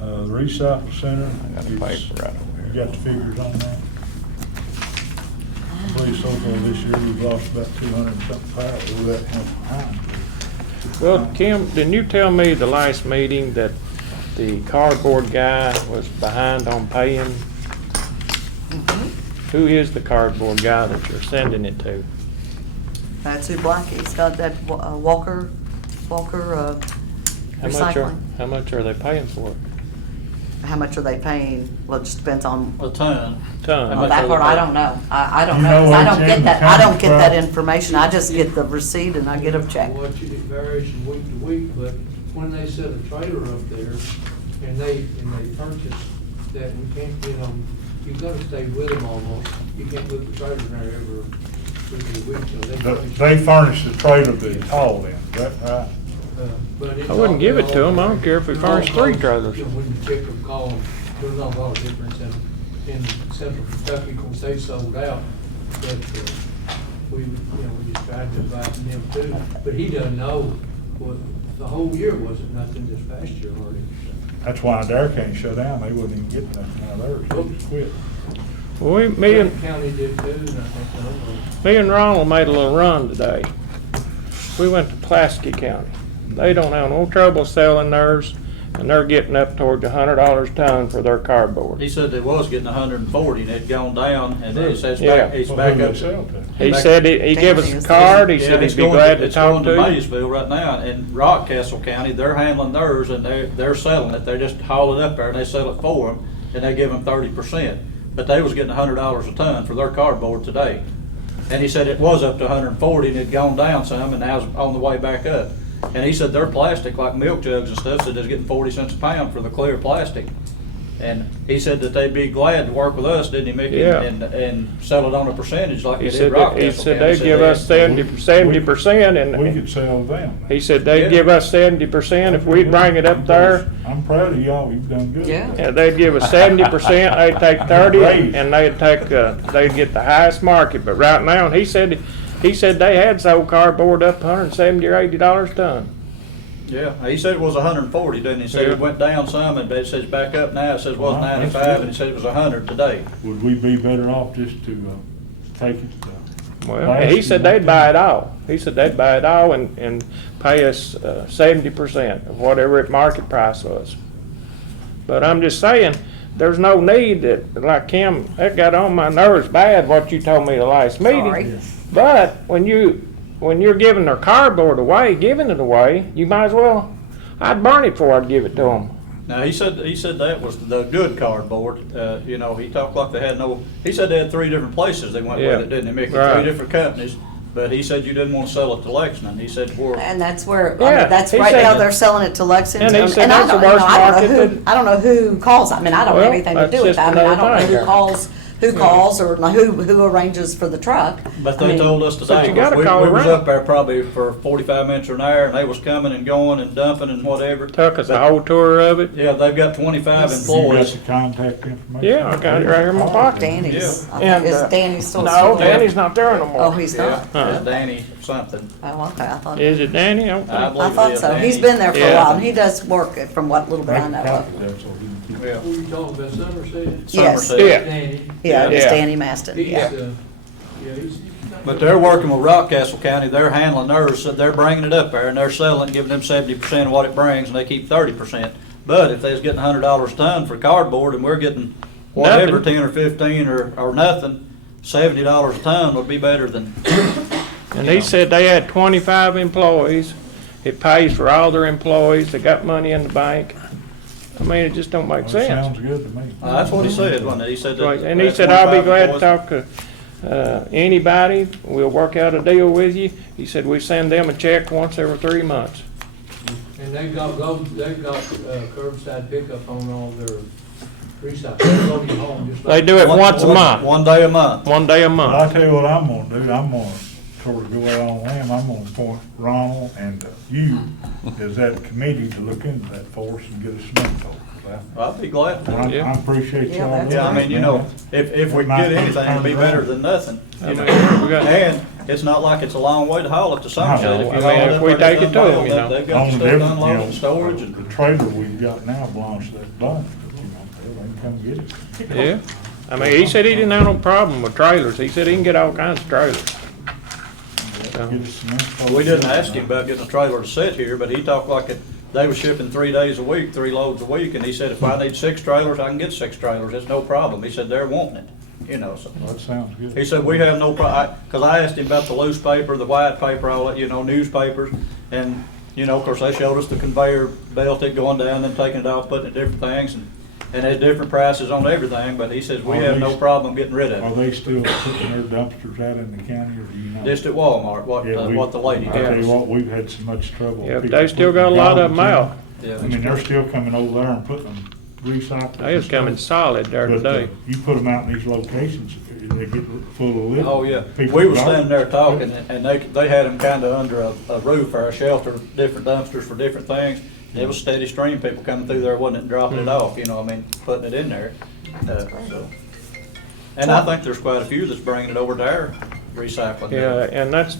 The recycle center. I got a it's- paper right over You here. got the figures on that? I believe so far this year we've lost about 200 and something pounds. We're that much behind. Well, Kim, didn't you tell me the last meeting that the cardboard guy was behind on paying? Who is the cardboard guy that you're sending it to? That's who Blackie's got, that Walker Recycling. How much are they paying for it? How much are they paying? Well, it just depends on, A ton. Ton. How well, much that are part they I paying? don't know. I don't You know, know 'cause I what, don't get Jim, that, I don't get that county information. I just get the receipt and I get a check. What you, it varies from week to week, but when they set a trailer up there and they purchase that, we can't, you've gotta stay with them almost. You can't put the trailer in there every week. They furnish the trailer to be hauled in, is that right? But it's I wouldn't give it to all- 'em. I don't care if we furnish 3 trailers. When you check them, call them, there's not a lot of difference in central Kentucky, because they sold out. But, we just tried to buy from them too. But he doesn't know, what, the whole year wasn't nothing this past year, Hardy. That's why Dare can't shut down. They wouldn't even get nothing out of theirs. They just quit. Well, me Clinton and, County did too, and I think the other. me and Ronald made a little run today. We went to Pulaski County. They don't have no trouble selling theirs, and they're getting up toward $100 a ton for their cardboard. He said they was getting 140 and it had gone down, and then he says Yeah. it's Well, back who up they to. sell to? He said he gave us a card, he said he'd be glad to talk It's to going to you. Maysville right now, and Rockcastle County, they're handling theirs, and they're selling it, they just haul it up there and they sell it for them, and they give them 30%. But they was getting $100 a ton for their cardboard today. And he said it was up to 140 and it had gone down some, and now it's on the way back up. And he said their plastic, like milk jugs and stuff, said they're getting 40 cents a pound for the clear plastic. And he said that they'd be glad to work with us, didn't he, Mickey? Yeah. And sell it on a percentage like He they did said, Rockcastle County. he said they'd give us 70%, We and could sell them. he said they'd Yeah. give us 70% if we'd bring it up there. I'm proud of y'all. You've done good. Yeah. Yeah, they'd give us 70%, they'd take 30, and they'd get the highest market. But right now, he said they had sold cardboard up $170 or $80 a ton. Yeah, he said it was 140, didn't he? He said Yeah. it went down some, and it says back up now, it says it was Well, that's 95, good. and he said it was 100 today. Would we be better off just to take it to? Well, he said they'd buy it all. He said they'd buy it all and pay us 70% of whatever its market price was. But I'm just saying, there's no need that, like Kim, that got on my nerves bad what you told me the last meeting. Sorry. But when you're giving their cardboard away, giving it away, you might as well, I'd burn it before I'd give it to them. Now, he said that was the good cardboard. He talked like they had he said they had 3 different places they went Yeah. with it, didn't he, Mickey? Right. 3 different companies. But he said you didn't want to sell it to Lexington. He said, And that's where, Yeah, that's he right said now, that. they're selling it to Lexington. And he said I that's the don't- worst I don't know market who- that- I don't know who calls. I mean, I don't Well, have anything to that's do with just that. I mean, I another don't know thing. who calls or who arranges for the truck. But I they mean, told us today, you gotta we call was around. up there probably for 45 minutes or an hour, and they was coming and going and dumping and whatever. Took us a whole tour of it. Yeah, they've got 25 You got employees. the contact information? Yeah, I got it right here in my pocket. Danny's, I And, think, is Danny still? No, Danny's not there no Oh, more. he's Yeah, not? yeah, Danny something. Oh, okay, I thought. Is it Danny? I I believe thought it is so. Danny. He's been there for a Yeah. while, and he does work from what little bit I know of. Yeah. Who you talking about, Somerset? Yes. Somerset. Yeah. Danny. Yeah, it's Yeah. Danny Maston, He's, yeah. Yeah, he's. But they're working with Rockcastle County, they're handling theirs, so they're bringing it up there, and they're selling it, giving them 70% of what it brings, and they keep 30%. But if they was getting $100 a ton for cardboard, and we're getting whatever, Nothing. 10 or 15 or nothing, $70 a ton would be better than, And he said they had 25 employees. It pays for all their employees. They got money in the bank. I mean, it just don't make That sense. sounds good to me. that's what he said, wasn't it? He said that. Right, and he that's said, I'll be 25 glad to employees. talk to anybody. We'll work out a deal with you. He said, we send them a check once every 3 months. And they've got curbside pickup on all their recycling. They go to your home just like. They do it once a month, One day a month. one day a Well, month. I'll tell you what I'm gonna do, I'm gonna sort of go out on a limb, I'm gonna appoint Ronald and you as that committee to look into that for us and get us some info. I'd be glad to. I appreciate Yeah, y'all. that's Yeah, I mean, you know, if we can get anything, it'd be better than nothing, you know. And it's not like it's a long way to haul it to Somerset. If you I mean, haul it if up we there, take it it's to 'em, unloaded, you know. they've got the stuff unloaded in storage and. The trailer we've got now belongs to that dump, but you know, they can come get it. Yeah. I mean, he said he didn't have no problem with trailers. He said he can get all kinds of trailers. So, Get us some info. We didn't ask him about getting a trailer to sit here, but he talked like they were shipping 3 days a week, 3 loads a week, and he said, if I need 6 trailers, I can get 6 trailers, it's no problem. He said, they're wanting it, you know, so. That sounds good. He said, we have no because I asked him about the loose paper, the white paper, all that, you know, newspapers, and, you know, of course, they showed us the conveyor belt, it going down, then taking it off, putting it different things, and there's different prices on everything, but he says, we have no problem getting rid of Are it. they still putting their dumpsters out in the county, or do you know? Just at Walmart, Yeah, what the lady I tell you does. what, we've had so much trouble. yeah, but People they still got a putting lot of them garbage out. in. Yeah. I mean, they're still coming over there and putting them recycled. They was coming solid there But, today. you put them out in these locations, they get full of liquid. Oh, yeah. People We were garbage. standing there talking, and they had them kind of under a roof or a shelter, different dumpsters for different things. It was steady stream, people coming through there, wasn't it, dropping it off, you know, I mean, putting it in there. So. And I think there's quite a few that's bringing it over to our recycling. Yeah, and that's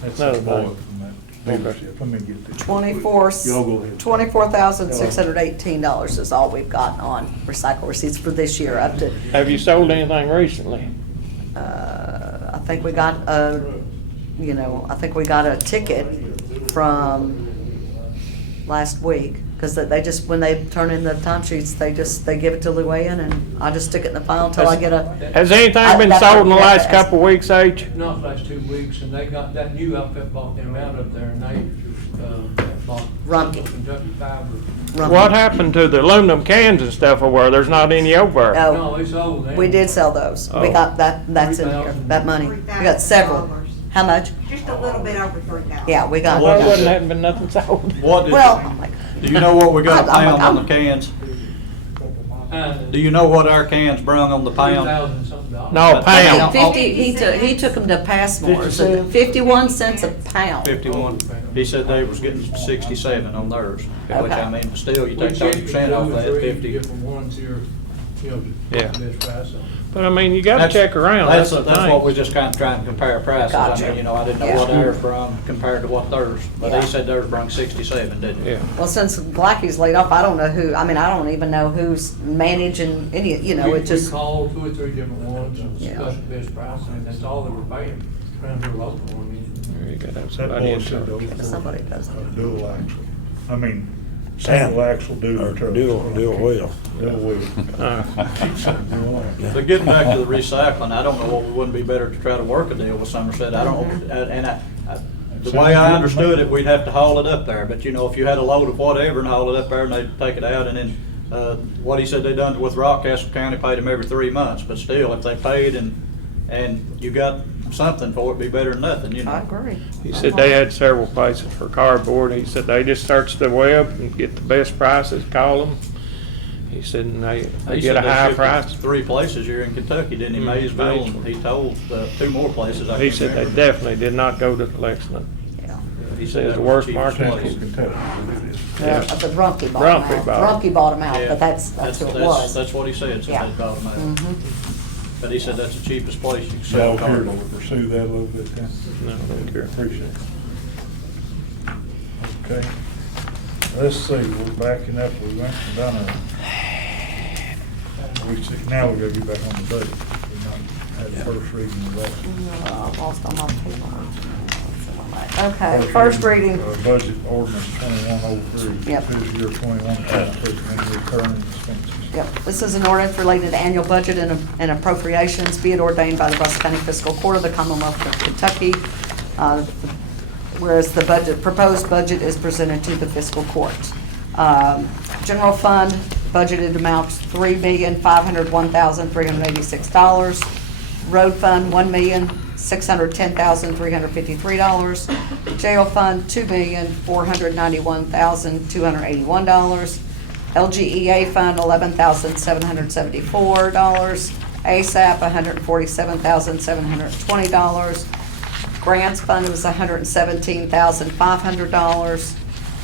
That's another the boy thing. from that dealership. Let me get this. Y'all go ahead. $24,618 is all we've got on recycle receipts for this year up to, Have you sold anything recently? I think we got a ticket from last week. Because they just, when they turn in the timesheets, they give it to Luann and I just stick it in the file until I get a, Has anything been sold in the last couple of weeks, H? Not the last 2 weeks, and they got, that new outfit bought them out up there, and they, bought. Rumpke. Kentucky Fiber. What happened to the aluminum cans and stuff over there? There's not any over there. Oh. No, it's old now. We did sell those. We Oh. got that's in here, that money. We got several. How much? Just a little bit over 3,000. Yeah, we got. Well, it wasn't, hadn't been nothing sold. What Well, do you know what we got a I'm- pound on the I'm- cans? Do you know what our cans brung on the pound? $3,000. No, pound. 50, he took them to Passmore, so 51 cents a pound. 51. He said they was getting 67 on theirs, which Okay. I mean, still, you We take checked 30% off two or that, three 50. different ones here, you know, Yeah. the best price on. But I mean, you gotta check around, that's the That's what thing. we're just kind of trying to compare prices. I Gotcha. mean, you know, I didn't know Yeah. what ours brung compared to what theirs, but Yeah. he said theirs brung 67, didn't he? Yeah. Well, since Blackie's laid off, I don't know who, I mean, I don't even know who's managing any, you know, We it just, called 2 or 3 different ones and Yeah. discussed the best price, and that's all they were paying, around here local, I mean. You gotta have That somebody in boy said charge. those somebody does were that. dual axle. I mean, single axle dual trucks. Dual wheel. Dual wheel. Uh, Dual axle. But getting back to the recycling, I don't know what wouldn't be better to try to work a deal with Somerset. I don't, and the way I understood it, we'd have to haul it up there. But you know, if you had a load of whatever and haul it up there and they'd take it out and then, what he said they done with Rockcastle County, paid them every 3 months. But still, if they paid and you got something for it, it'd be better than nothing, you know. I agree. He said they had several places for cardboard. He said they just search the web and get the best prices, call them. He said and they He get a said they high shipped price. 3 places here in Kentucky, didn't he? Maysville, and he told 2 more places. I He can't said they remember. definitely did not go to Lexington. Yeah. He said that the was worst cheapest market. place. Kentucky. Yeah, but Rumpke bought Rumpke them out. bought 'em. Rumpke bought them out, Yeah. but that's who it was. That's what he said, so Yeah. they bought them out. Mhm. But he said that's the cheapest place you can sell Y'all care to cardboard. pursue that a little bit then? No, I don't care. Appreciate it. Okay. Let's see, we're backing up, we went and done now we gotta get back on the budget. We're not had first reading of that. I lost all my paper. Okay, first reading. Budget ordinance 2103. Yep. Fiscal year 21, and recurring expenses. Yep, this is an ordinance related to annual budget and appropriations, be it ordained by the Robertson County Fiscal Court of the Commonwealth of Kentucky. Whereas the proposed budget is presented to the fiscal court. General fund budgeted amounts $3,501,386. Road fund $1,610,353. Jail fund $2,491,281. LGEA fund $11,774. ASAP $147,720. Grants fund was $117,500.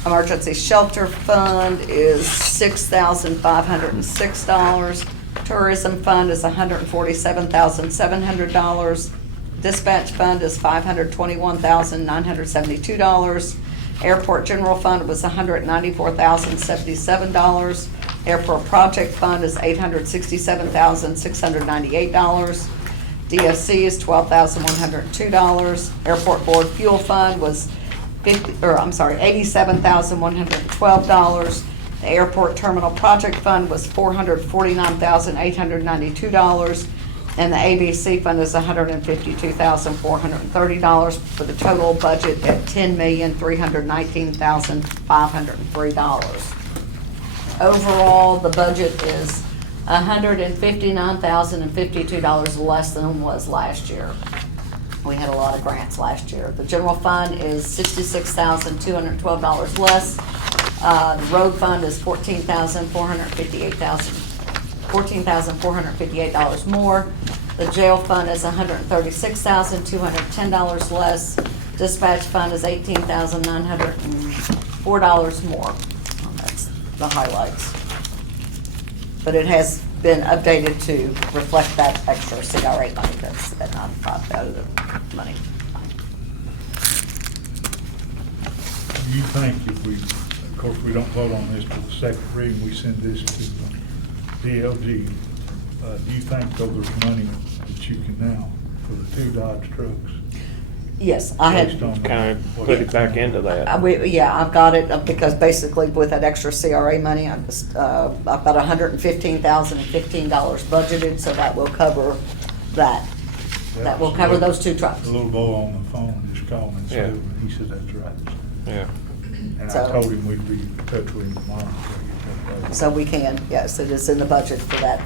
Emergency shelter fund is $6,506. Tourism fund is $147,700. Dispatch fund is $521,972. Airport general fund was $194,077. Airport project fund is $867,698. DFC is $12,102. Airport board fuel fund was $87,112. The airport terminal project fund was $449,892. And the ABC fund is $152,430 for the total budget at $10,319,503. Overall, the budget is $159,052 less than it was last year. We had a lot of grants last year. The general fund is $66,212 less. The road fund is $14,458 more. The jail fund is $136,210 less. Dispatch fund is $18,904 more. That's the highlights. But it has been updated to reflect that extra CRA money that's been out of the money. Do you think if we, of course, we don't vote on this till the second reading, we send this to DLG, do you think though there's money that you can now for the 2 Dodge trucks? Yes, I had. Based on Kind of put it back into that. Yeah, I've got it, because basically with that extra CRA money, I've got $115,015 budgeted, so that will cover that. That will cover those 2 trucks. A little boy on the phone just called me and said, Yeah. he said that's right. Yeah. And So- I told him we'd be in touch with him tomorrow. So we can, yes, it is in the budget for that.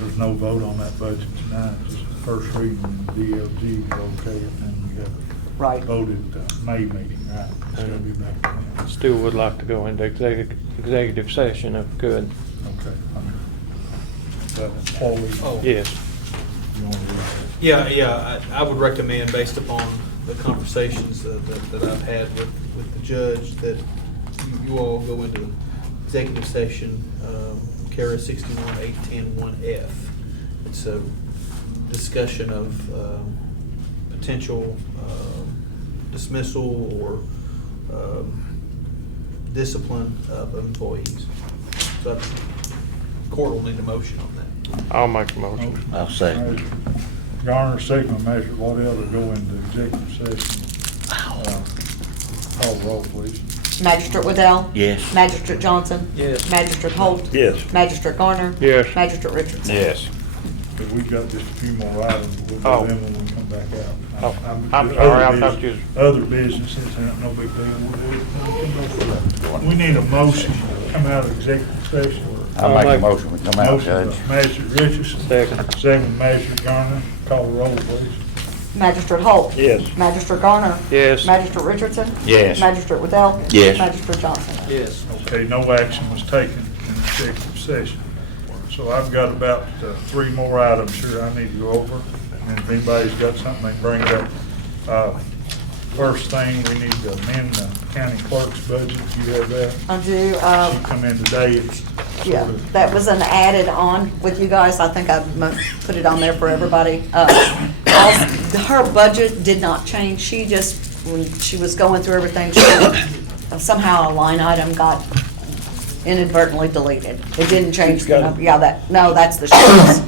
There's no vote on that budget tonight, just the first reading in DLG, okay, and then we got Right. voted May meeting, right? It's gonna be back then. Still would like to go into executive session if could. Okay. That employee. Yes. You wanna do Yeah, I would recommend, based upon the conversations that I've had with the judge, that you all go into executive session, KRS 618101F. It's a discussion of potential dismissal or discipline of employees. So the court will need a motion on that. I'll make a motion. I'll second. Garner, second, Measure Waddell to go into executive session. Call roll, please. Magistrate Waddell? Yes. Magistrate Johnson? Yes. Magistrate Holt? Yes. Magistrate Garner? Yes. Magistrate Richardson? Yes. But we've got just a few more items, we'll do Oh. them when we come back out. Oh, I'm- I'm other sorry, I bus- thought you- Other businesses, no big deal. We need a motion to come out of executive session. I make a motion, we come out, Motion Judge. by Magistrate Richardson. Second. Second, Magistrate Garner. Call the roll, please. Magistrate Holt? Yes. Magistrate Garner? Yes. Magistrate Richardson? Yes. Magistrate Waddell? Yes. Magistrate Johnson? Yes. Okay, no action was taken in executive session. So I've got about 3 more items here I need to go over. And if anybody's got something, they can bring it up. First thing, we need to amend the county clerk's budget. You have that? I do, She come in today. It's yeah, sort of- that was an added on with you guys. I think I put it on there for everybody. Her budget did not change. She just, when she was going through everything, somehow a line item got inadvertently deleted. It didn't change the number. Yeah, that's the sheriff's.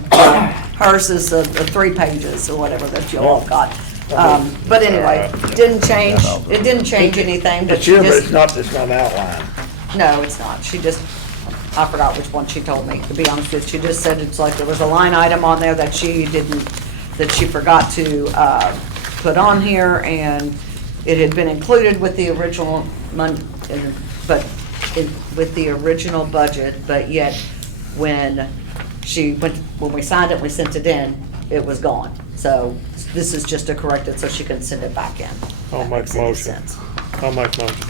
Hers is the 3 pages or whatever that you all got. But anyway, didn't change, it didn't change anything, but It's she here, but it's just, not, it's not outlined. no, it's not. She just, I forgot which one she told me, to be honest with you. She just said it's like there was a line item on there that she didn't, that she forgot to put on here, and it had been included with the original with the original budget, but yet when when we signed it, we sent it in, it was gone. So this is just to correct it so she can send it back in. I'll That make makes any motion. sense. I'll make motion.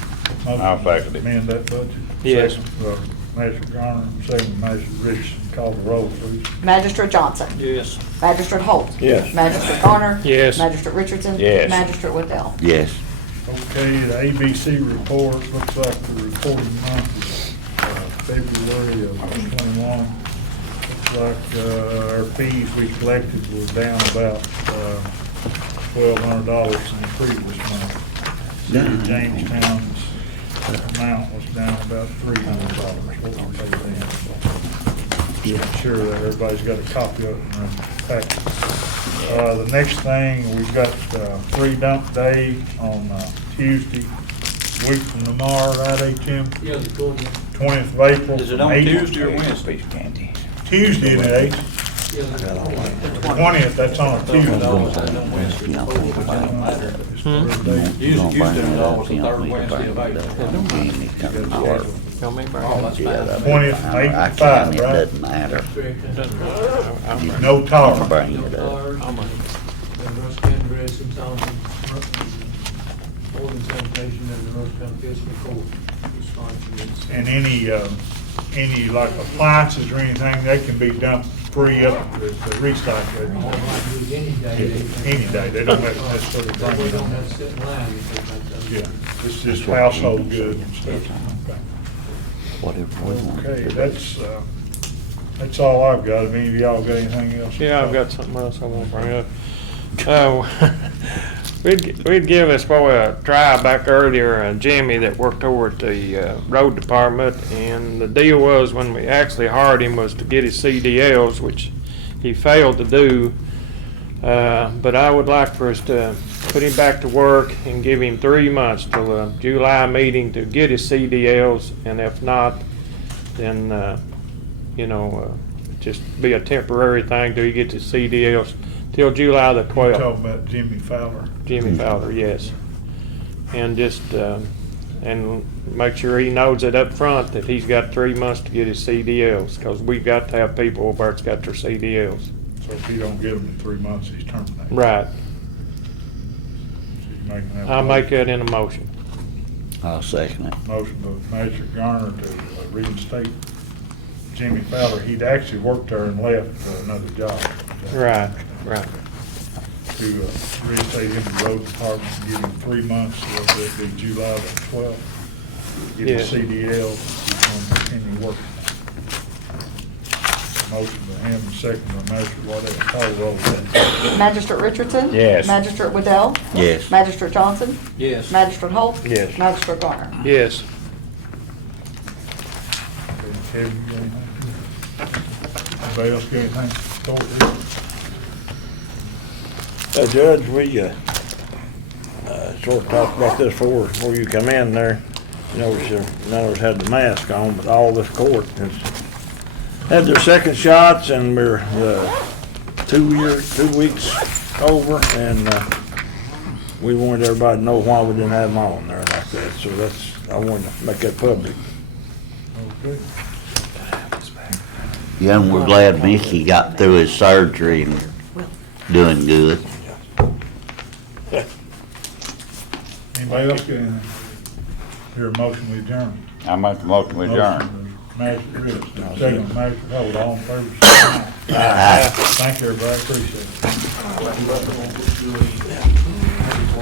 I'll second it. Amend that budget. Yes. Second, Magistrate Garner, second, Magistrate Richardson, call the roll, please. Magistrate Johnson. Yes. Magistrate Holt. Yes. Magistrate Garner. Yes. Magistrate Richardson. Yes. Magistrate Waddell. Yes. Okay, the ABC report, looks like the reporting month is February of 21. Looks like our fees we collected were down about $1,200 from the previous month. City of Jamestown's amount was down about $300. What we paid them. I'm sure that everybody's got a copy of it in their packet. The next thing, we've got free dump day on Tuesday, week from tomorrow, right, Tim? Yeah, the 20th. 20th of April. Is it on 8th. Tuesday or Wednesday? Tuesday the 8th. Yeah, the 20th. 20th, that's on a Tuesday. Usually it's always the third Wednesday of April. Tell me about Oh, that's fine. 20th from 8 I to 5, can, it right? doesn't matter. it. No tar. Bring it up. Cars, and Russ County residents on Organ Sanitation and the Russ County Fiscal Court is sponsoring this. And any like appliances or anything, they can be dumped free up to recycle. All right, do it any day. Any day, they don't have to necessarily That bring way it don't on. have to sit in line if they think those. Yeah, it's just household goods and stuff. Whatever we want. Okay, that's all I've got. Have any of y'all got anything else? Yeah, I've got something else I want to bring up. We'd give this boy a try back earlier, Jimmy that worked over at the road department, and the deal was when we actually hired him was to get his CDLs, which he failed to do. But I would like for us to put him back to work and give him 3 months till the July meeting to get his CDLs, and if not, then, just be a temporary thing till he gets his CDLs till July the You're 12th. talking about Jimmy Fowler. Jimmy Fowler, yes. And just, and make sure he knows it up front that he's got 3 months to get his CDLs, because we've got to have people over that's got their CDLs. So if you don't get him in 3 months, he's terminated. Right. So you're making that I'll make that in a motion. I'll second it. motion by Magistrate Garner to reinstate Jimmy Fowler. He'd actually worked there and left for another job. Right, right. To reinstate him in the road department and give him 3 months, so it'll be July the 12th. Get his Yeah. CDL, he's going to continue working. Motion by him, second by Magistrate Waddell. Call the roll, please. Magistrate Richardson. Yes. Magistrate Waddell. Yes. Magistrate Johnson. Yes. Magistrate Holt. Yes. Magistrate Garner. Yes. Kevin, you got anything? Anybody else got anything to talk to? Judge, we, sort of talked about this before you come in there. You notice none of us had the mask on, but all this court has had their second shots, and we're 2 weeks over, and we wanted everybody to know why we didn't have them on there like that. So I wanted to make that public. Okay. Yeah, and we're glad Mickey got through his surgery and doing good. Anybody else got anything? Hear a motion we adjourn. I make a motion with adjourn. Magistrate Richardson, second by Magistrate Holt, all in favor, say aye. Thank you, everybody, appreciate it.